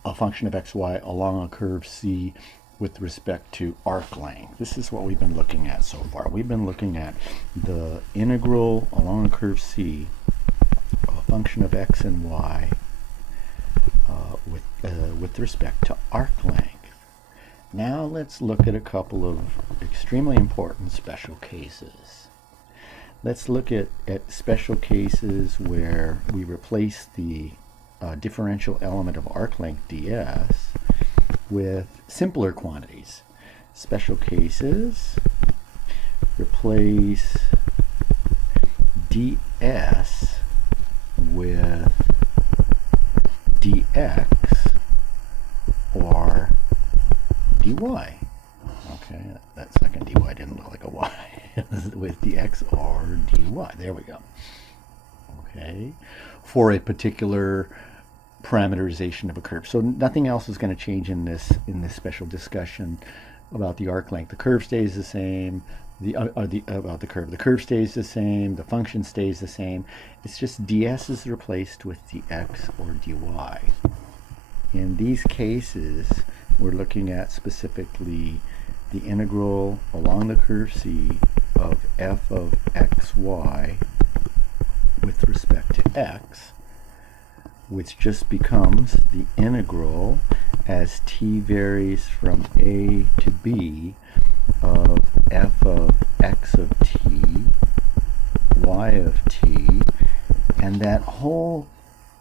a function of xy along a curve C with respect to arc length. This is what we've been looking at so far. We've been looking at the integral along a curve C of a function of x and y with respect to arc length. Now let's look at a couple of extremely important special cases. Let's look at special cases where we replace the differential element of arc length ds with simpler quantities. Special cases, replace ds with dx or dy. Okay, that second dy didn't look like a y. With dx or dy. There we go. Okay, for a particular parameterization of a curve. So nothing else is going to change in this special discussion about the arc length. The curve stays the same. About the curve. The curve stays the same. The function stays the same. It's just ds is replaced with dx or dy. In these cases, we're looking at specifically the integral along the curve C of f of xy with respect to x, which just becomes the integral as t varies from a to b of f of x of t, y of t, and that whole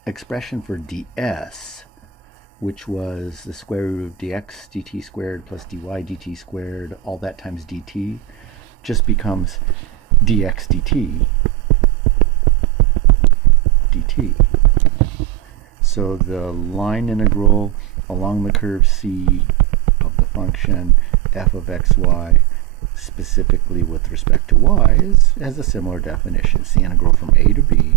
expression for ds, which was the square root of dx dt squared plus dy dt squared, all that times dt, just becomes dx dt. So the line integral along the curve C of the function f of xy, specifically with respect to y, has a similar definition. It's the integral from a to b.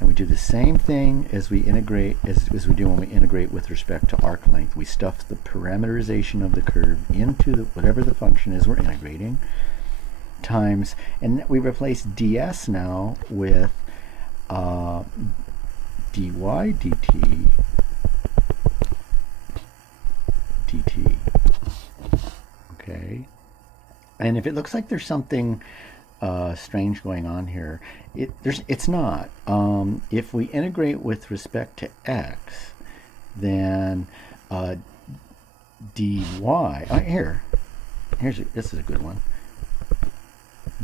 And we do the same thing as we integrate as we do when we integrate with respect to arc length. We stuff the parameterization of the curve into whatever the function is we're integrating, times, and we replace ds now with dy dt okay. And if it looks like there's something strange going on here, it's not. If we integrate with respect to x, then dy, this is a good one.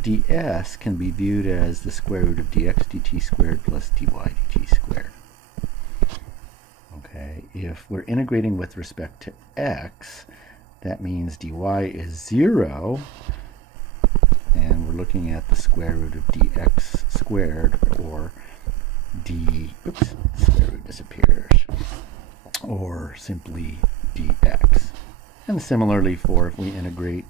ds can be viewed as the square root of dx dt squared plus dy dt squared. Okay, if we're integrating with respect to x, that means dy is 0, and we're looking at the square root of dx squared, or square root disappears, or simply dx. And similarly, if we integrate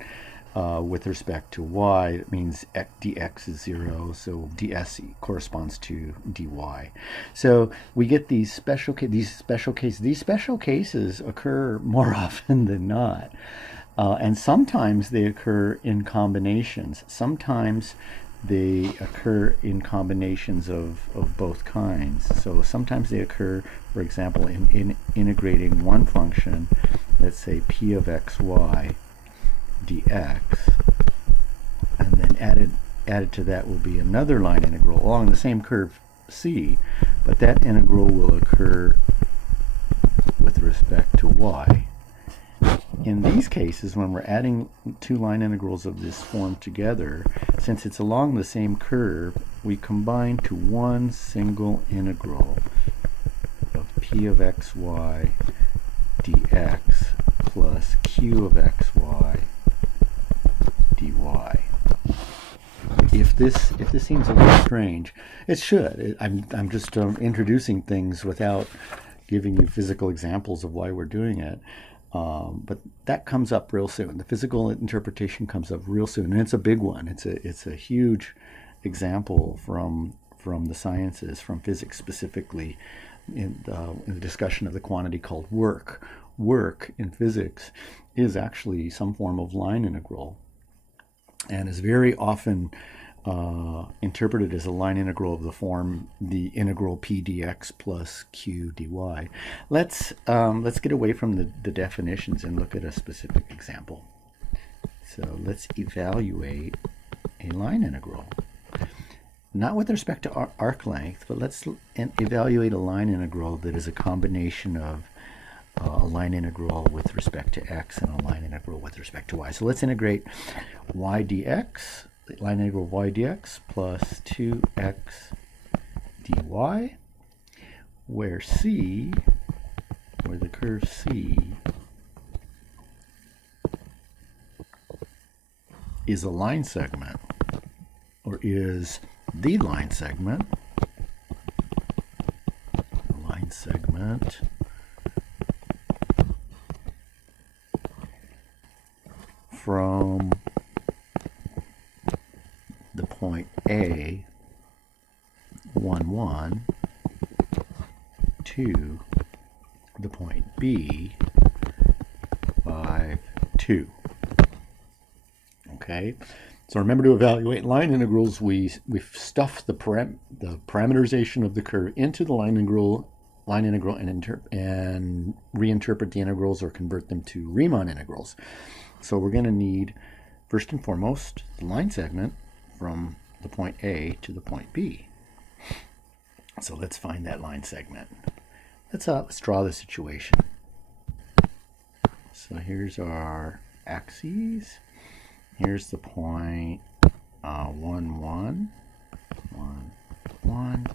with respect to y, it means dx is 0, so ds corresponds to dy. So we get these special cases. These special cases occur more often than not. And sometimes they occur in combinations. Sometimes they occur in combinations of both kinds. So sometimes they occur, for example, in integrating one function, let's say p of xy dx, and then added to that will be another line integral along the same curve C, but that integral will occur with respect to y. In these cases, when we're adding two line integrals of this form together, since it's along the same curve, we combine to one single integral of p of xy dx plus q of xy dy. If this seems a little strange, it should. I'm just introducing things without giving you physical examples of why we're doing it. But that comes up real soon. The physical interpretation comes up real soon, and it's a big one. It's a huge example from the sciences, from physics specifically, in the discussion of the quantity called work. Work in physics is actually some form of line integral, and is very often interpreted as a line integral of the form the integral p dx plus q dy. Let's get away from the definitions and look at a specific example. So let's evaluate a line integral, not with respect to arc length, but let's evaluate a line integral that is a combination of a line integral with respect to x and a line integral with respect to y. So let's integrate y dx, line integral y dx plus 2x dy, where the curve C is a line segment, or is the line segment, from the point A, 1, 1, to the point B, 5, 2. Okay, so remember, to evaluate line integrals, we've stuffed the parameterization of the curve into the line integral and reinterpret the integrals or convert them to Riemann integrals. So we're going to need, first and foremost, the line segment from the point A to the point B. So let's find that line segment. Let's draw the situation. So here's our axes. Here's the point 1, 1, 1, 1,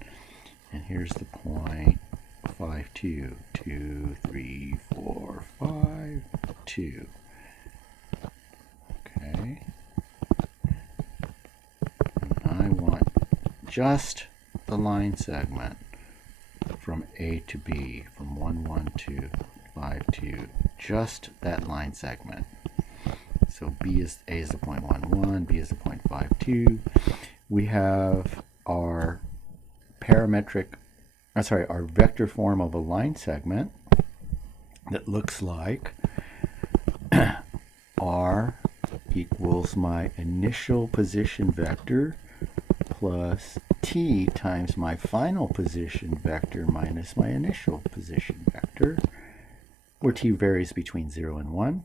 and here's the point 5, 2, 2, 3, 4, 5, 2. Okay. just the line segment from A to B, from 1, 1, 2, 5, 2, just that line segment. So A is the point 1, 1, B is the point 5, 2. We have our our vector form of a line segment that looks like R equals my initial position vector plus T times my final position vector minus my initial position vector, where T varies between 0 and 1.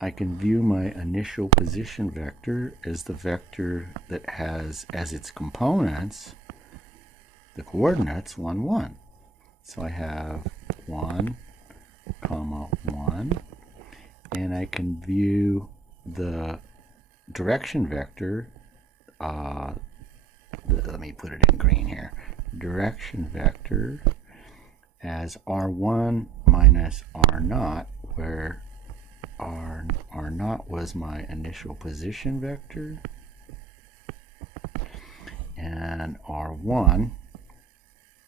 I can view my initial position vector as the vector that has as its components the coordinates 1, 1. So I have 1, comma 1, and I can view the direction vector, let me put it in green here, direction vector as R1 minus R0, where R0 was my initial position vector, and R1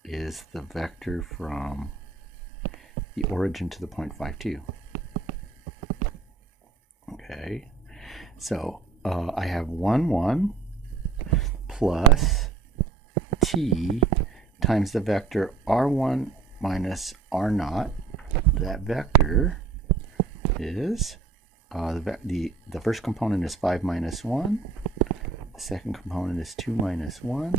is the vector from the origin to the point 5, 2. Okay, so I have 1, 1 plus T times the vector R1 minus R0. That vector is, the first component is 5 minus 1. The second component is 2 minus 1.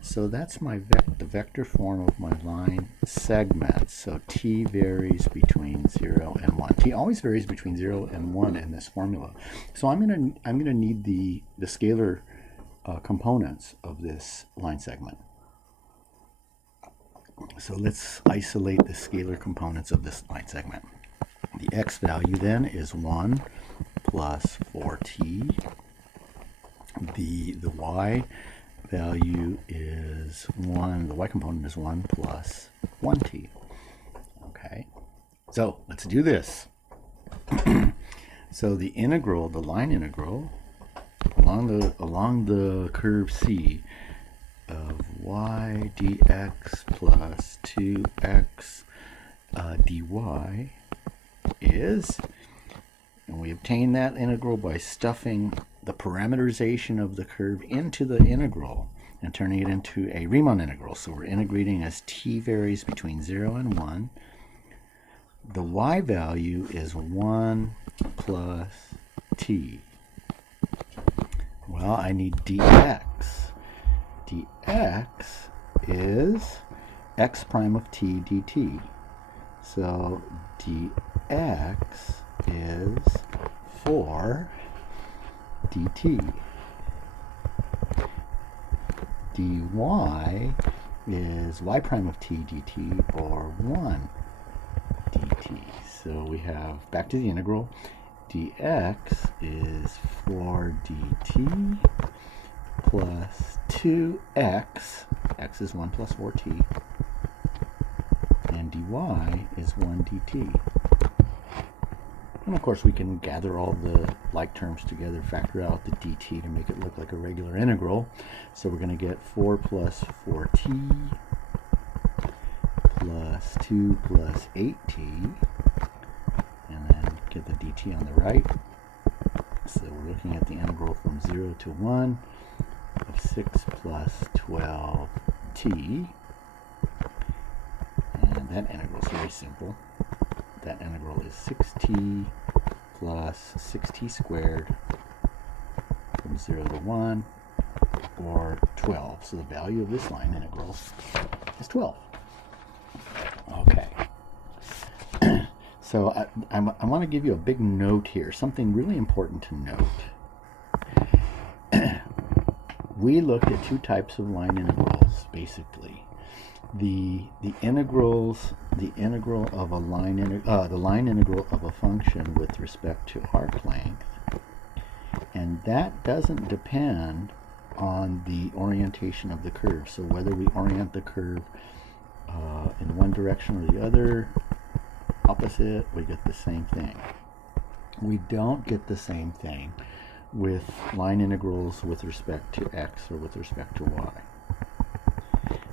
So that's my the vector form of my line segment. So T varies between 0 and 1. T always varies between 0 and 1 in this formula. So I'm gonna need the scalar components of this line segment. So let's isolate the scalar components of this line segment. The x value then is 1 plus 4t. The y value is 1, the y component is 1 plus 1t. Okay, so let's do this. So the integral, the line integral, along the curve C of y dx plus 2x dy is, and we obtain that integral by stuffing the parameterization of the curve into the integral and turning it into a Riemann integral. So we're integrating as t varies between 0 and 1. The y value is 1 plus t. Well, I need dx. Dx is x prime of t dt. So dx is 4 dt. dy is y prime of t dt, or 1 dt. So we have, back to the integral, dx is 4 dt plus 2x, x is 1 plus 4t, and dy is 1 dt. And of course we can gather all the like terms together, factor out the dt to make it look like a regular integral. So we're going to get 4 plus 4t plus 2 plus 8t, and then get the dt on the right. So we're looking at the integral from 0 to 1 of 6 plus 12t. And that integral is very simple. That integral is 6t plus 6t squared from 0 to 1, or 12. So the value of this line integral is 12. Okay. So I want to give you a big note here, something really important to note. We looked at two types of line integrals, basically. The integral of a line the line integral of a function with respect to arc length, and that doesn't depend on the orientation of the curve. So whether we orient the curve in one direction or the other, opposite, we get the same thing. We don't get the same thing with line integrals with respect to x or with respect to y.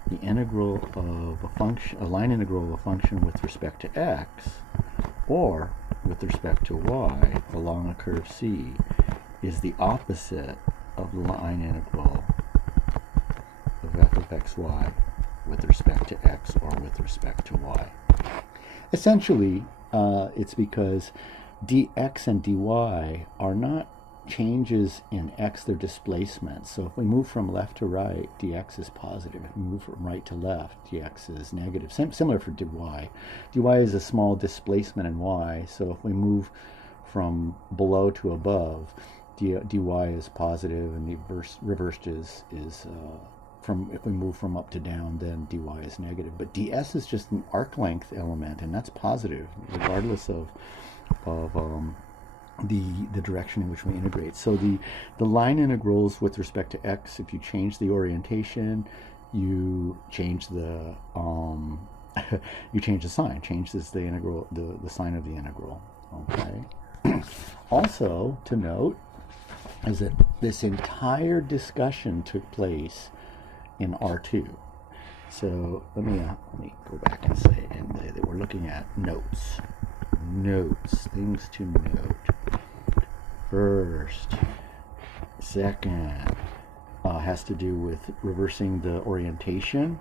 The integral of a line integral of a function with respect to x or with respect to y along a curve C is the opposite of the line integral of f of xy with respect to x or with respect to y. Essentially, it's because dx and dy are not changes in x, they're displacements. So if we move from left to right, dx is positive. If we move from right to left, dx is negative. Similar for dy. dy is a small displacement in y, so if we move from below to above, dy is positive, and the reversed is if we move from up to down, then dy is negative. But ds is just an arc length element, and that's positive, regardless of the direction in which we integrate. So the line integrals with respect to x, if you change the orientation, you change the you change the sign. Changes the integral, the sign of the integral. Okay. Also to note is that this entire discussion took place in R2. So let me go back and say, that we're looking at notes, things to note. First, second, has to do with reversing the orientation.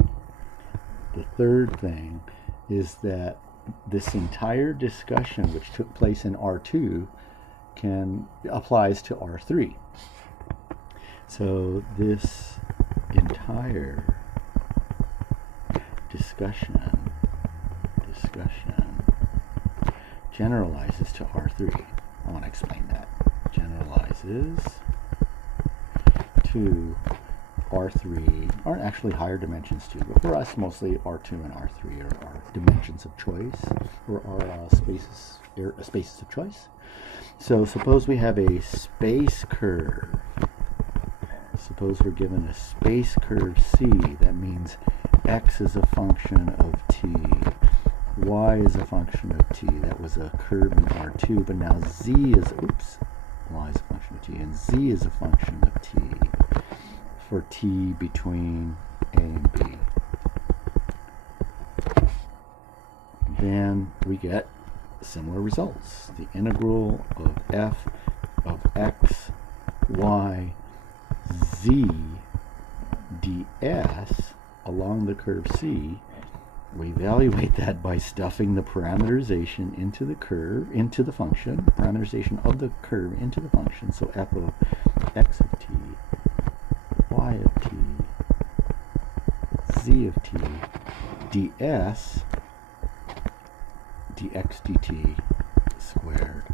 The third thing is that this entire discussion, which took place in R2, applies to R3. So this entire discussion generalizes to R3. I want to explain that. Generalizes to R3, aren't actually higher dimensions too, but for us mostly R2 and R3 are our dimensions of choice, or our spaces of choice. So suppose we have a space curve. Suppose we're given a space curve C. That means x is a function of t, y is a function of t. That was a curve in R2, but now z is, y is a function of t, and z is a function of t for t between a and b. Then we get similar results. The integral of f of x, y, z ds along the curve C, we evaluate that by stuffing the parameterization into the curve, into the function, parameterization of the curve into the function. So f of x of t, y of t, z of t, ds, dx dt squared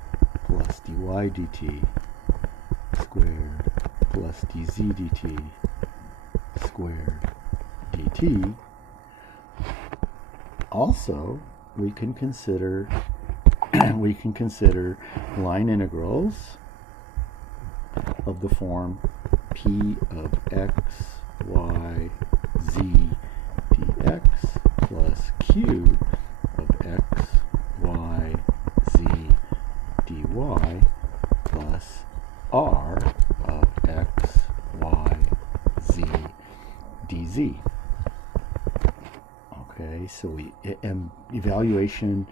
plus dy dt squared plus dz dt squared dt. Also, we can consider line integrals of the form p of x, y, z dx plus q of x, y, z dy plus r of x, y, z dz. Okay, so evaluation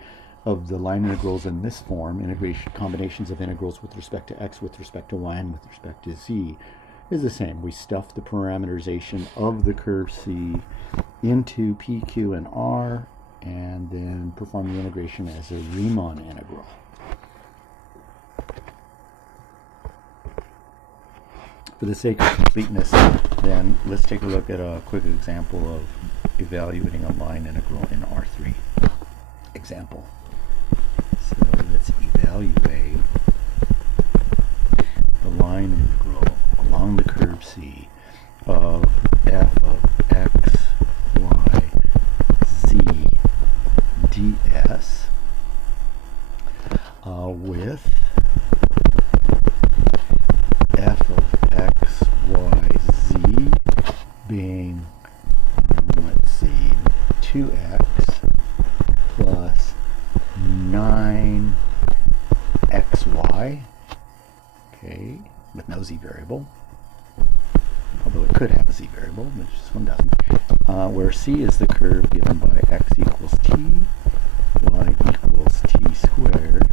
of the line integrals in this form, combinations of integrals with respect to x, with respect to y, and with respect to z, is the same. We stuff the parameterization of the curve C into p, q, and r, and then perform the integration as a Riemann integral. For the sake of completeness, then let's take a look at a quick example of evaluating a line integral in R3. Example. So let's evaluate the line integral along the curve C of f of x, y, z ds with f of x, y, z being, let's see, 2x plus 9xy, okay, with no z variable, although it could have a z variable, but this one doesn't, where c is the curve given by x equals t, y equals t squared,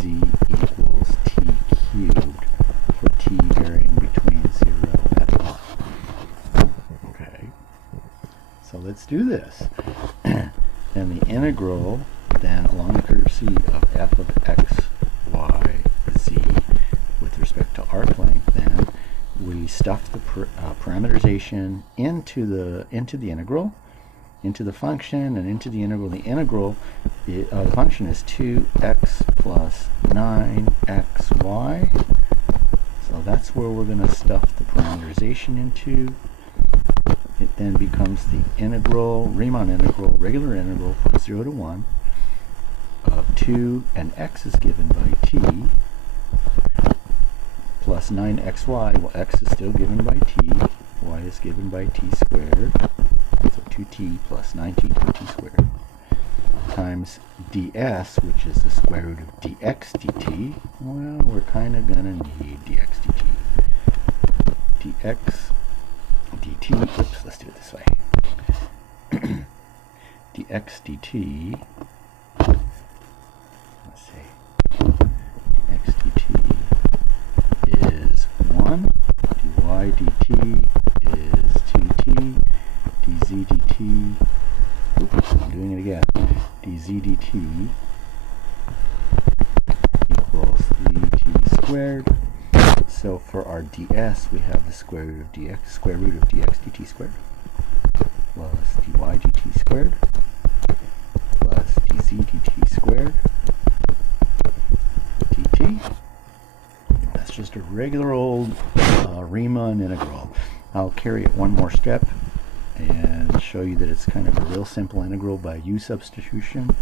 z equals t cubed for t varying between 0 and 1. Okay, so let's do this. And the integral then along the curve c of f of x, y, z with respect to arc length, then we stuff the parameterization into the integral, into the function, and into the integral. The integral, the function is 2x plus 9xy. So that's where we're going to stuff the parameterization into. It then becomes the integral, Riemann integral, regular integral from 0 to 1 of 2, and x is given by t, plus 9xy. Well, x is still given by t, y is given by t squared, so 2t plus 9t per t squared, times ds, which is the square root of dx dt. Well, we're kind of going to need dx dt. dx dt, oops, let's do it this way. dx dt, let's see, dx dt is 1, dy dt is 2t, dz dt, oops, I'm doing it again, dz dt equals 3t squared. So for our ds, we have the square root of dx dt squared, plus dy dt squared, plus dz dt squared, dt. That's just a regular old Riemann integral. I'll carry it one more step and show you that it's kind of a real simple integral by u substitution.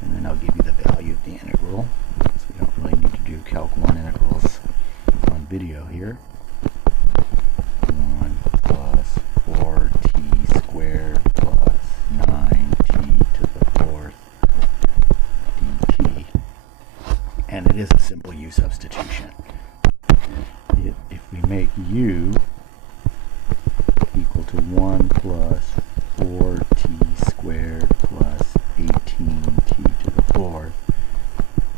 And then I'll give you the value of the integral. So we don't really need to do Calc 1 integrals on video here. 1 plus 4t squared plus 9t to the 4th dt. And it is a simple u substitution. If we make u equal to 1 plus 4t squared plus 18t to the 4th,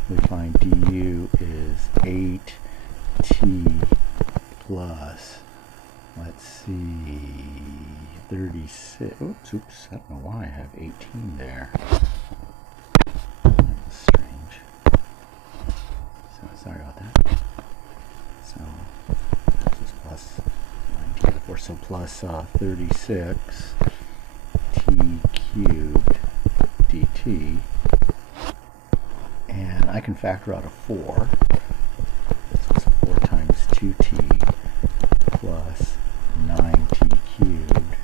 we find du is 8t plus, let's see, 36. Oops, I don't know why I have 18 there. That's strange. So sorry about that. So this is plus 9t to the 4th, so plus 36 t cubed dt. And I can factor out a 4. So it's 4 times 2t plus 9t cubed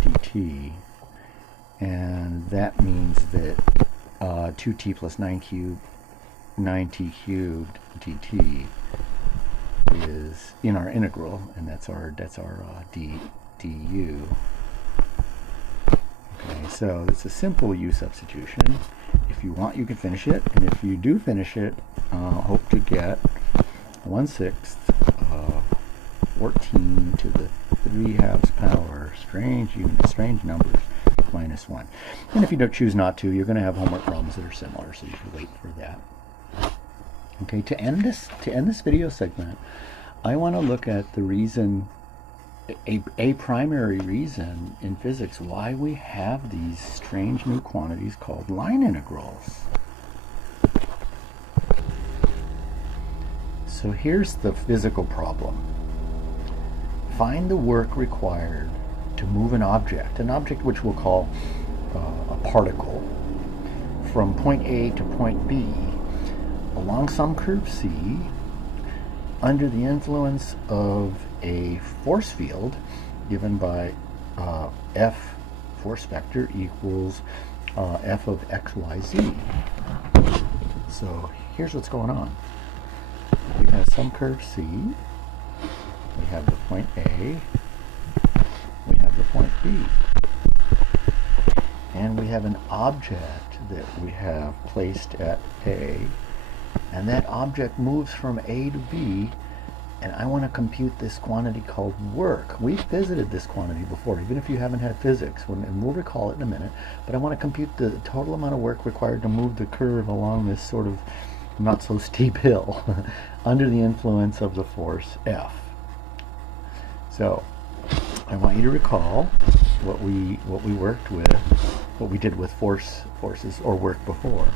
dt. And that means that 2t plus 9t cubed dt is in our integral, and that's our du. Okay, so it's a simple u substitution. If you want, you can finish it, and if you do finish it, hope to get 1/6 14 to the 3/2 power, strange numbers, minus 1. And if you don't choose not to, you're going to have homework problems that are similar, so you should wait for that. Okay, to end this video segment, I want to look at the reason, a primary reason in physics why we have these strange new quantities called line integrals. So here's the physical problem. Find the work required to move an object which we'll call a particle, from point A to point B along some curve C under the influence of a force field given by F force vector equals F of x, y, z. So here's what's going on. We have some curve C, we have the point A, we have the point B, and we have an object that we have placed at A and that object moves from A to B, and I want to compute this quantity called work. We've visited this quantity before, even if you haven't had physics, and we'll recall it in a minute, but I want to compute the total amount of work required to move the curve along this sort of not so steep hill under the influence of the force F. So I want you to recall what we worked with, what we did with forces or work before.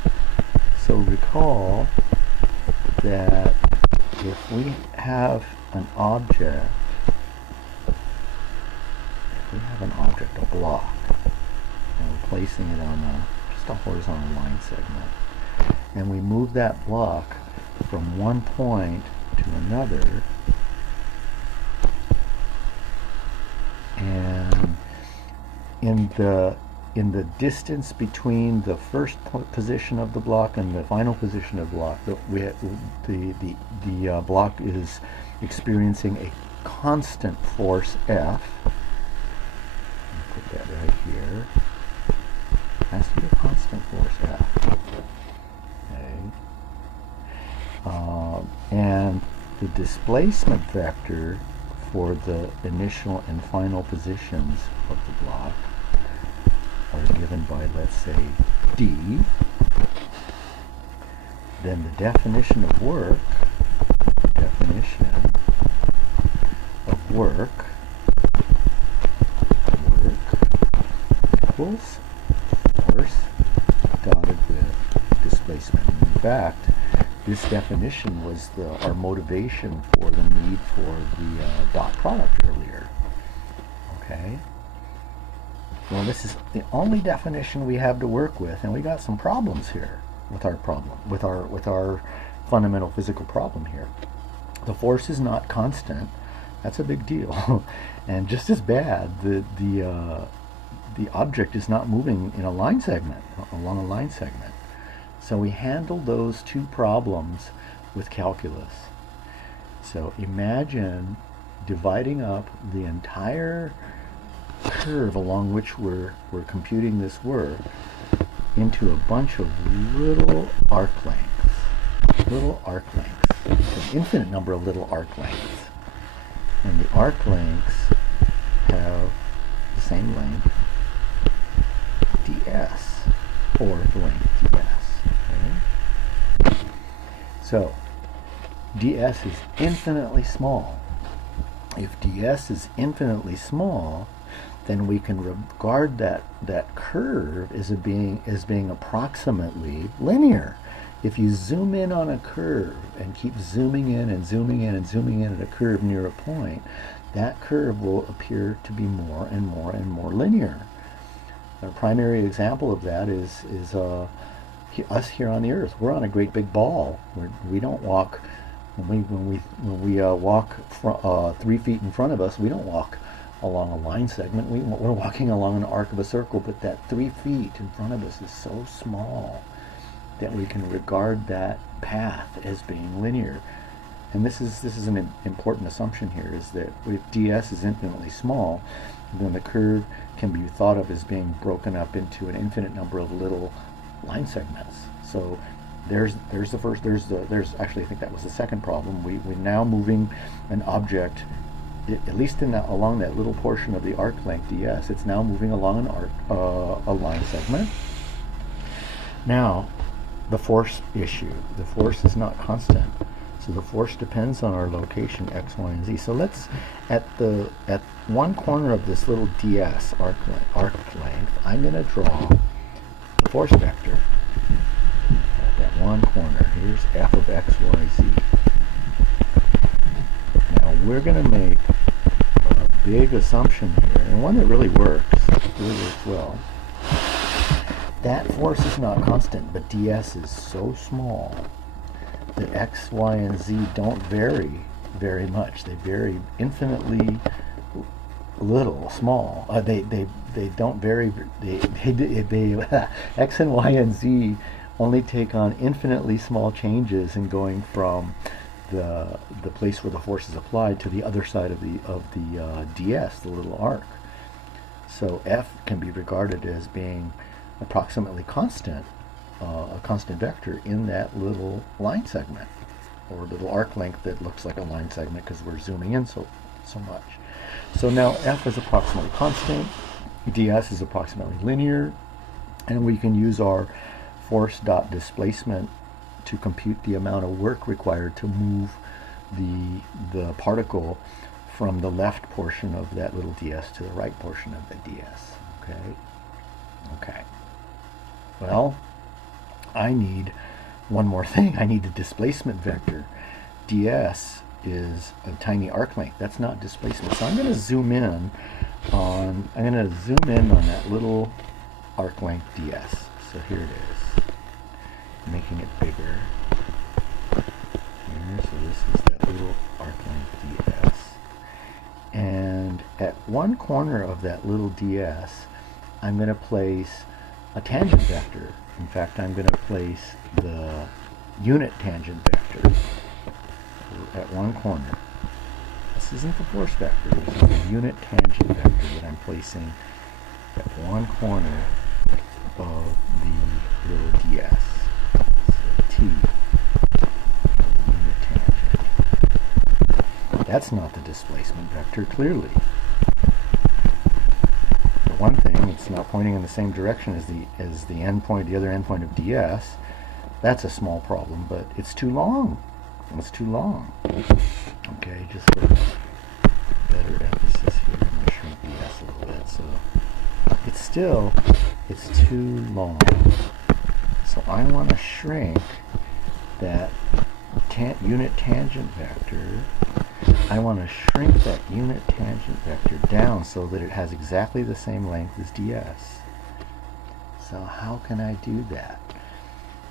So recall that if we have an object, a block, and we're placing it on just a horizontal line segment, and we move that block from one point to another, and in the distance between the first position of the block and the final position of the block, the block is experiencing a constant force F. Put that right here. It has to be a constant force F. Okay. And the displacement vector for the initial and final positions of the block are given by, let's say, D. Then the definition of work equals force dotted with displacement. In fact, this definition was our motivation for the need for the dot product earlier. Okay. Well, this is the only definition we have to work with, and we got some problems here with our fundamental physical problem here. The force is not constant. That's a big deal. And just as bad, the object is not moving in a line segment, along a line segment. So we handled those two problems with calculus. So imagine dividing up the entire curve along which we're computing this work into a bunch of little arc lengths. An infinite number of little arc lengths. And the arc lengths have the same length, ds, or the length ds. Okay? So ds is infinitely small. If ds is infinitely small, then we can regard that curve as being approximately linear. If you zoom in on a curve and keep zooming in and zooming in and zooming in at a curve near a point, that curve will appear to be more and more and more linear. A primary example of that is us here on the Earth. We're on a great big ball. We don't walk when we walk 3 feet in front of us. We don't walk along a line segment. We're walking along an arc of a circle, but that 3 feet in front of us is so small that we can regard that path as being linear. And this is an important assumption here, is that if ds is infinitely small, then the curve can be thought of as being broken up into an infinite number of little line segments. So there's actually, I think that was the second problem. We're now moving an object, at least along that little portion of the arc length ds. It's now moving along a line segment. Now, the force issue. The force is not constant, so the force depends on our location x, y, and z. So let's at one corner of this little ds arc length, I'm going to draw the force vector at that one corner. Here's f of x, y, z. Now we're going to make a big assumption here, and one that really works well. That force is not constant, but ds is so small that x, y, and z don't vary very much. They vary infinitely small. They don't vary. They x and y and z only take on infinitely small changes in going from the place where the force is applied to the other side of the ds, the little arc. So f can be regarded as being approximately constant a constant vector in that little line segment, or little arc length that looks like a line segment because we're zooming in so much. So now f is approximately constant, ds is approximately linear, and we can use our force dot displacement to compute the amount of work required to move the particle from the left portion of that little ds to the right portion of the ds. Okay. Well, I need one more thing. I need a displacement vector. ds is a tiny arc length. That's not displacement. So I'm going to zoom in on that little arc length ds. So here it is. I'm making it bigger. Here, so this is that little arc length ds. And at one corner of that little ds, I'm going to place a tangent vector. In fact, I'm going to place the unit tangent vector at one corner. This isn't the force vector, this is the unit tangent vector that I'm placing at one corner of the little ds. So t, unit tangent. That's not the displacement vector, clearly. For one thing, it's not pointing in the same direction as the endpoint, the other endpoint of ds. That's a small problem, but it's too long. It's too long. Okay, just for better emphasis here, I'm going to shrink ds a little bit. So it's too long. So I want to shrink that unit tangent vector. I want to shrink that unit tangent vector down so that it has exactly the same length as ds. So how can I do that?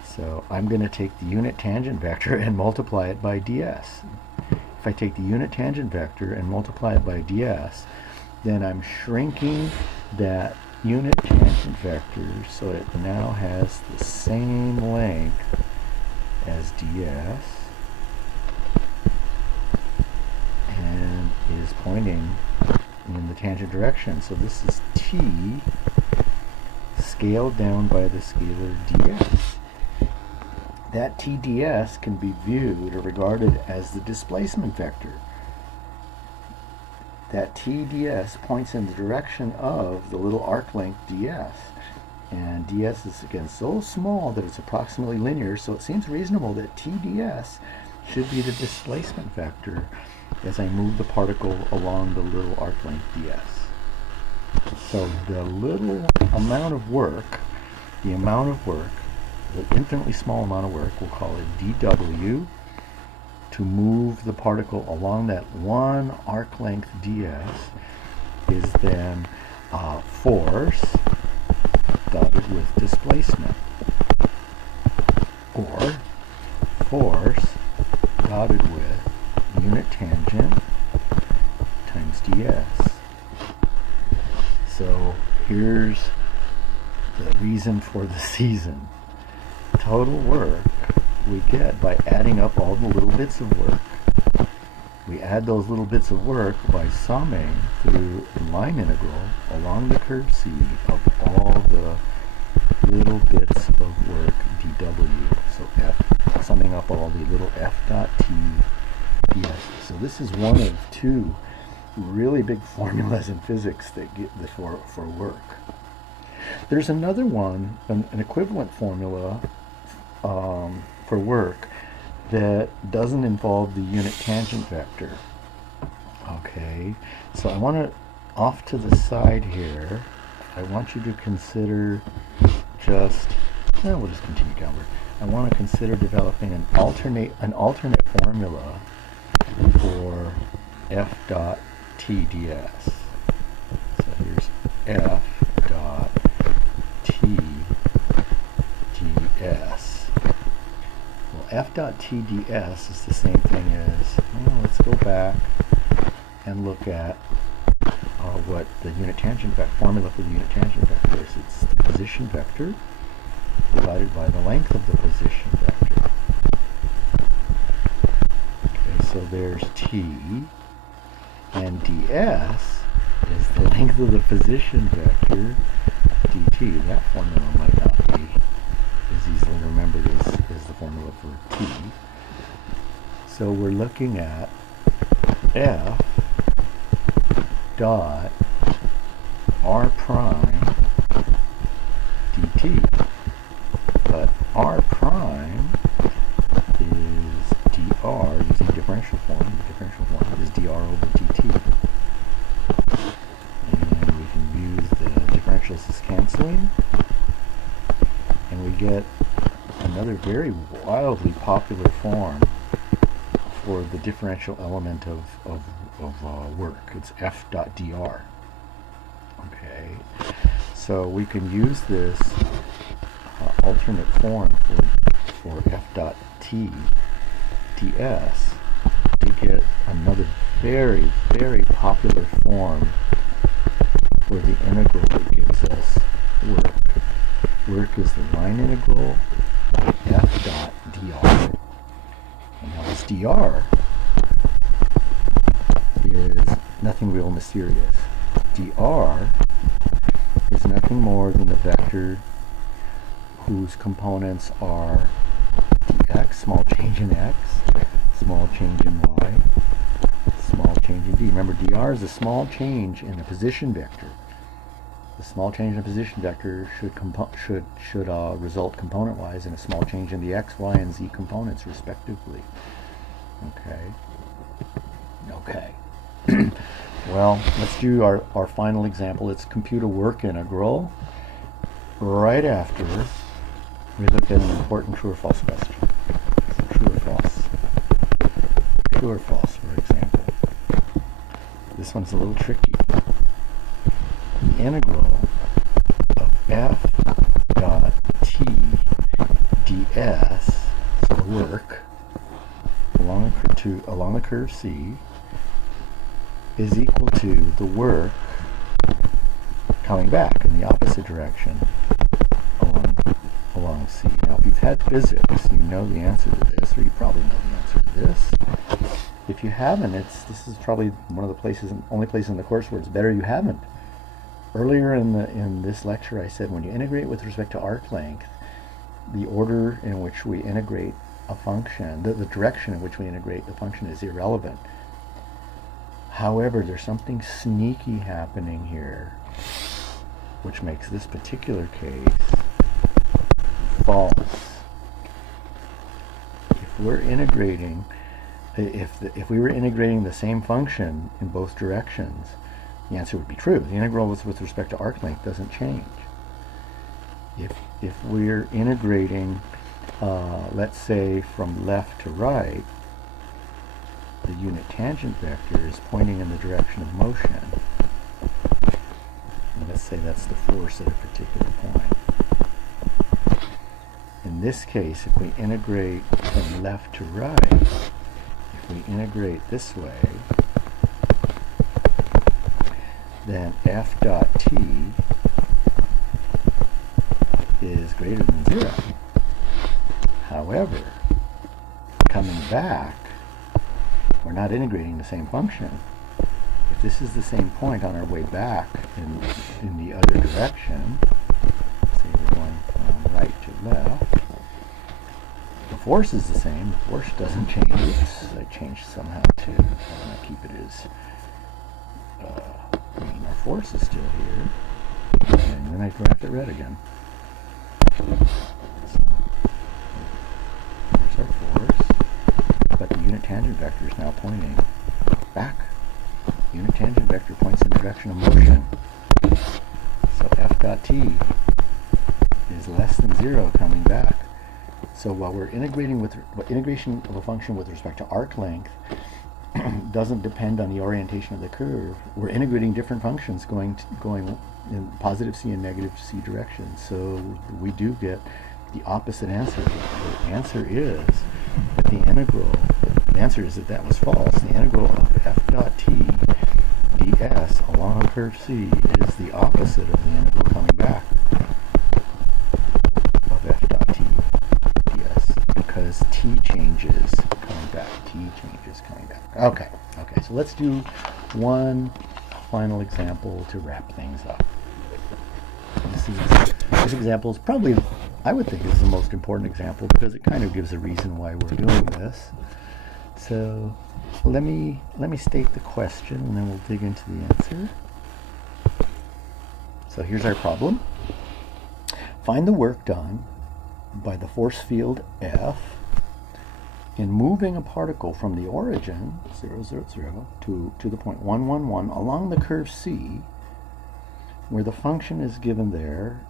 So I'm going to take the unit tangent vector and multiply it by ds. If I take the unit tangent vector and multiply it by ds, then I'm shrinking that unit tangent vector so it now has the same length as ds and is pointing in the tangent direction. So this is t scaled down by the scalar ds. That TDS can be viewed or regarded as the displacement vector. That TDS points in the direction of the little arc length ds. And ds is, again, so small that it's approximately linear, so it seems reasonable that TDS should be the displacement vector as I move the particle along the little arc length ds. So the amount of work, the infinitely small amount of work, we'll call it dw, to move the particle along that one arc length ds is then force dotted with displacement, or force dotted with unit tangent times ds. So here's the reason for the season. Total work we get by adding up all the little bits of work. We add those little bits of work by summing through a line integral along the curve C of all the little bits of work dw. So f, summing up all the little f dot t ds. So this is one of two really big formulas in physics that get for work. There's another one, an equivalent formula for work that doesn't involve the unit tangent vector. Okay, so I want to, off to the side here, I want you to consider we'll just continue downward. I want to consider developing an alternate formula for f dot t ds. So here's f dot t ds. Well, f dot t ds is the same thing as, let's go back and look at what the unit tangent formula for the unit tangent vector is. It's the position vector divided by the length of the position vector. Okay, so there's t, and ds is the length of the position vector dt. That formula might not be as formula for t. So we're looking at f dot r prime dt. But r prime is dr using differential form. The differential form is dr over dt. And we can use the differentials as canceling. And we get another very wildly popular form for the differential element of work. It's f dot dr. Okay, so we can use this alternate form for f dot t ds to get another very, very popular form for the integral that gives us work. Work is the line integral of f dot dr. And now this dr is nothing real mysterious. Dr is nothing more than the vector whose components are dx, small change in x, small change in y, small change in d. Remember, dr is a small change in a position vector. The small change in a position vector should result component-wise in a small change in the x, y, and z components, respectively. Okay. Well, let's do our final example. Let's compute a work integral. Right after we look at an important true or false question. True or false? True or false, for example. This one's a little tricky. The integral of f dot t ds, so the work, along the curve C, is equal to the work coming back in the opposite direction along C. Now, if you've had physics, you know the answer to this, or you probably know the answer to this. If you haven't, this is probably one of the only places in the course where it's better you haven't. Earlier in this lecture, I said when you integrate with respect to arc length, the order in which we integrate a function, the direction in which we integrate the function is irrelevant. However, there's something sneaky happening here, which makes this particular case false. If we were integrating the same function in both directions, the answer would be true. The integral with respect to arc length doesn't change. If we're integrating, let's say, from left to right, the unit tangent vector is pointing in the direction of motion. And let's say that's the force at a particular point. In this case, if we integrate from left to right, if we integrate this way, then f dot t is greater than 0. However, coming back, we're not integrating the same function. If this is the same point on our way back in the other direction, say we're going from right to left, the force is the same. The force doesn't change. Oops, I changed somehow to, I want to keep it as, our force is still here. And then I graphed it red again. So, there's our force. But the unit tangent vector is now pointing back. Unit tangent vector points in the direction of motion. So f dot t is less than 0 coming back. So while we're integration of a function with respect to arc length doesn't depend on the orientation of the curve, we're integrating different functions going in positive C and negative C directions. So we do get the opposite answer. The answer is that the answer is that was false. The integral of f dot t ds along curve C is the opposite of the integral coming back of f dot t ds, because t changes coming back. T changes coming back. Okay, so let's do one final example to wrap things up. This example is probably I would think is the most important example because it kind of gives a reason why we're doing this. So let me state the question and then we'll dig into the answer. So here's our problem. Find the work done by the force field F in moving a particle from the origin 0, 0, 0 to the point 1, 1, 1 along the curve C, where the function is given there.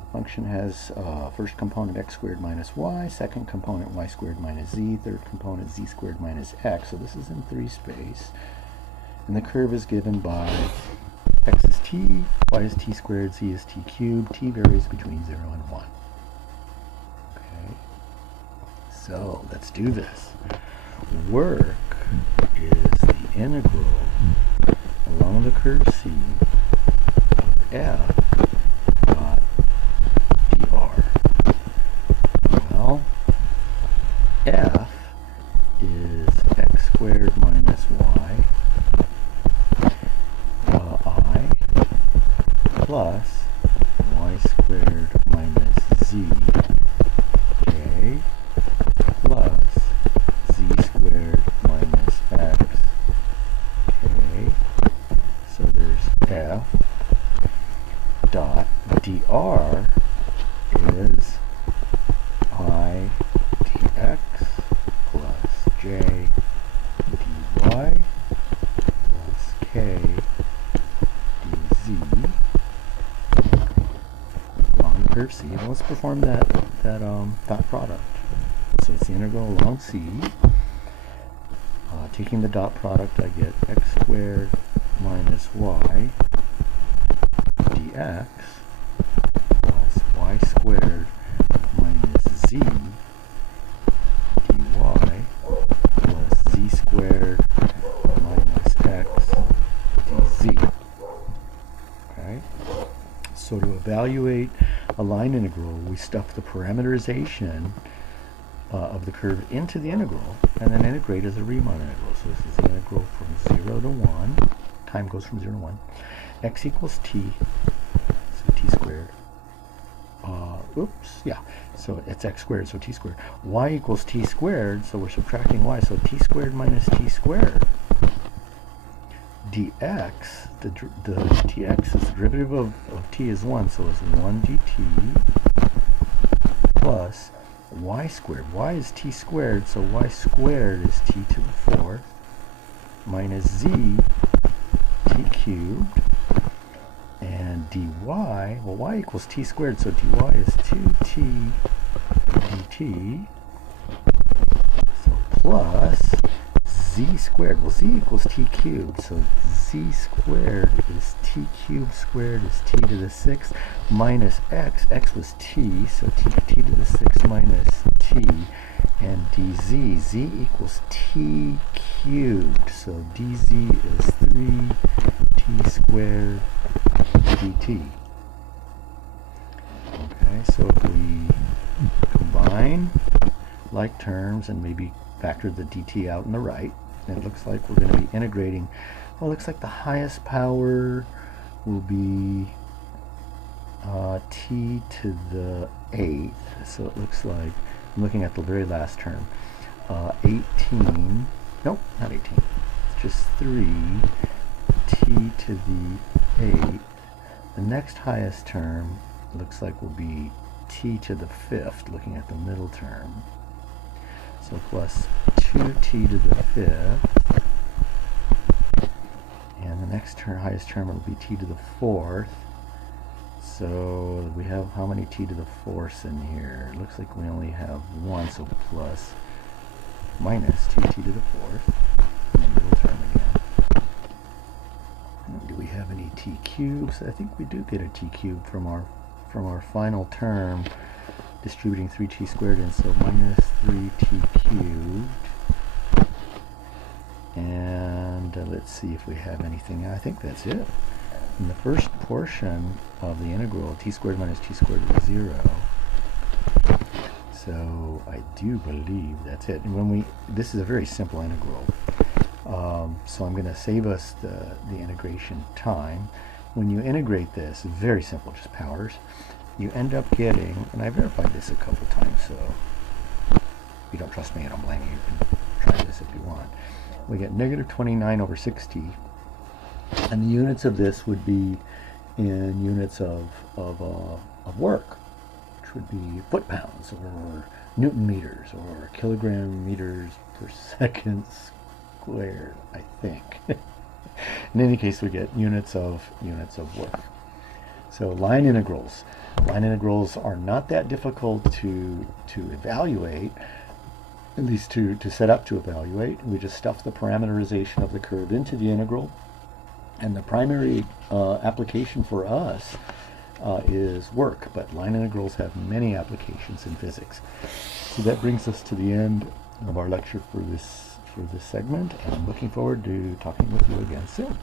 The function has first component x squared minus y, second component y squared minus z, third component z squared minus x. So this is in 3 space. And the curve is given by x is t, y is t squared, z is t cubed. T varies between 0 and 1. Okay. So let's do this. Work is the integral along the curve C of f dot dr. Well, f is x squared minus y I plus y squared minus z j plus z squared minus x k. So there's f dot dr is I dx plus j dy plus k dz along the curve C. Well, let's perform that dot product. So it's the integral along C. Taking the dot product, I get x squared minus y dx plus y squared minus z dy plus z squared minus x dz. Okay? So to evaluate a line integral, we stuff the parameterization of the curve into the integral and then integrate as a Riemann integral. So this is the integral from 0 to 1. Time goes from 0 to 1. X equals t, so t squared. So it's x squared, so t squared. Y equals t squared, so we're subtracting y, so t squared minus t squared. Dx, the dx is the derivative of t is 1, so it's 1 dt plus y squared. Y is t squared, so y squared is t to the 4th minus z t cubed. And dy, well, y equals t squared, so dy is 2t dt. So plus z squared. Well, z equals t cubed, so z squared is t cubed squared is t to the 6th minus x. X was t, so t to the 6th minus t. And dz, z equals t cubed, so dz is 3t squared dt. Okay, so if we combine like terms and maybe factor the dt out on the right, it looks like we're going to be integrating. Well, it looks like the highest power will be t to the 8th. So it looks like, I'm looking at the very last term, 18, nope, not 18, it's just 3 t to the 8th. The next highest term looks like will be t to the 5th, looking at the middle term. So plus 2t to the 5th. And the next term, highest term will be t to the 4th. So we have how many t to the 4th in here? It looks like we only have 1, so plus minus 2t to the 4th. And the middle term again. And do we have any t cubes? I think we do get a t cubed from our final term, distributing 3t squared in, so minus 3t cubed. And let's see if we have anything. I think that's it. In the first portion of the integral, t squared minus t squared is 0. So I do believe that's it. And this is a very simple integral. So I'm going to save us the integration time. When you integrate this, it's very simple, just powers. you end up getting, and I verified this a couple times, so if you don't trust me, I don't blame you. You can try this if you want. We get negative 29 over 60, and the units of this would be in units of work, which would be foot-pounds or Newton meters or kilogram meters per second squared, I think. In any case, we get units of work. So line integrals. Line integrals are not that difficult to evaluate, at least to set up to evaluate. We just stuff the parameterization of the curve into the integral, and the primary application for us is work, but line integrals have many applications in physics. So that brings us to the end of our lecture for this segment, and I'm looking forward to talking with you again soon.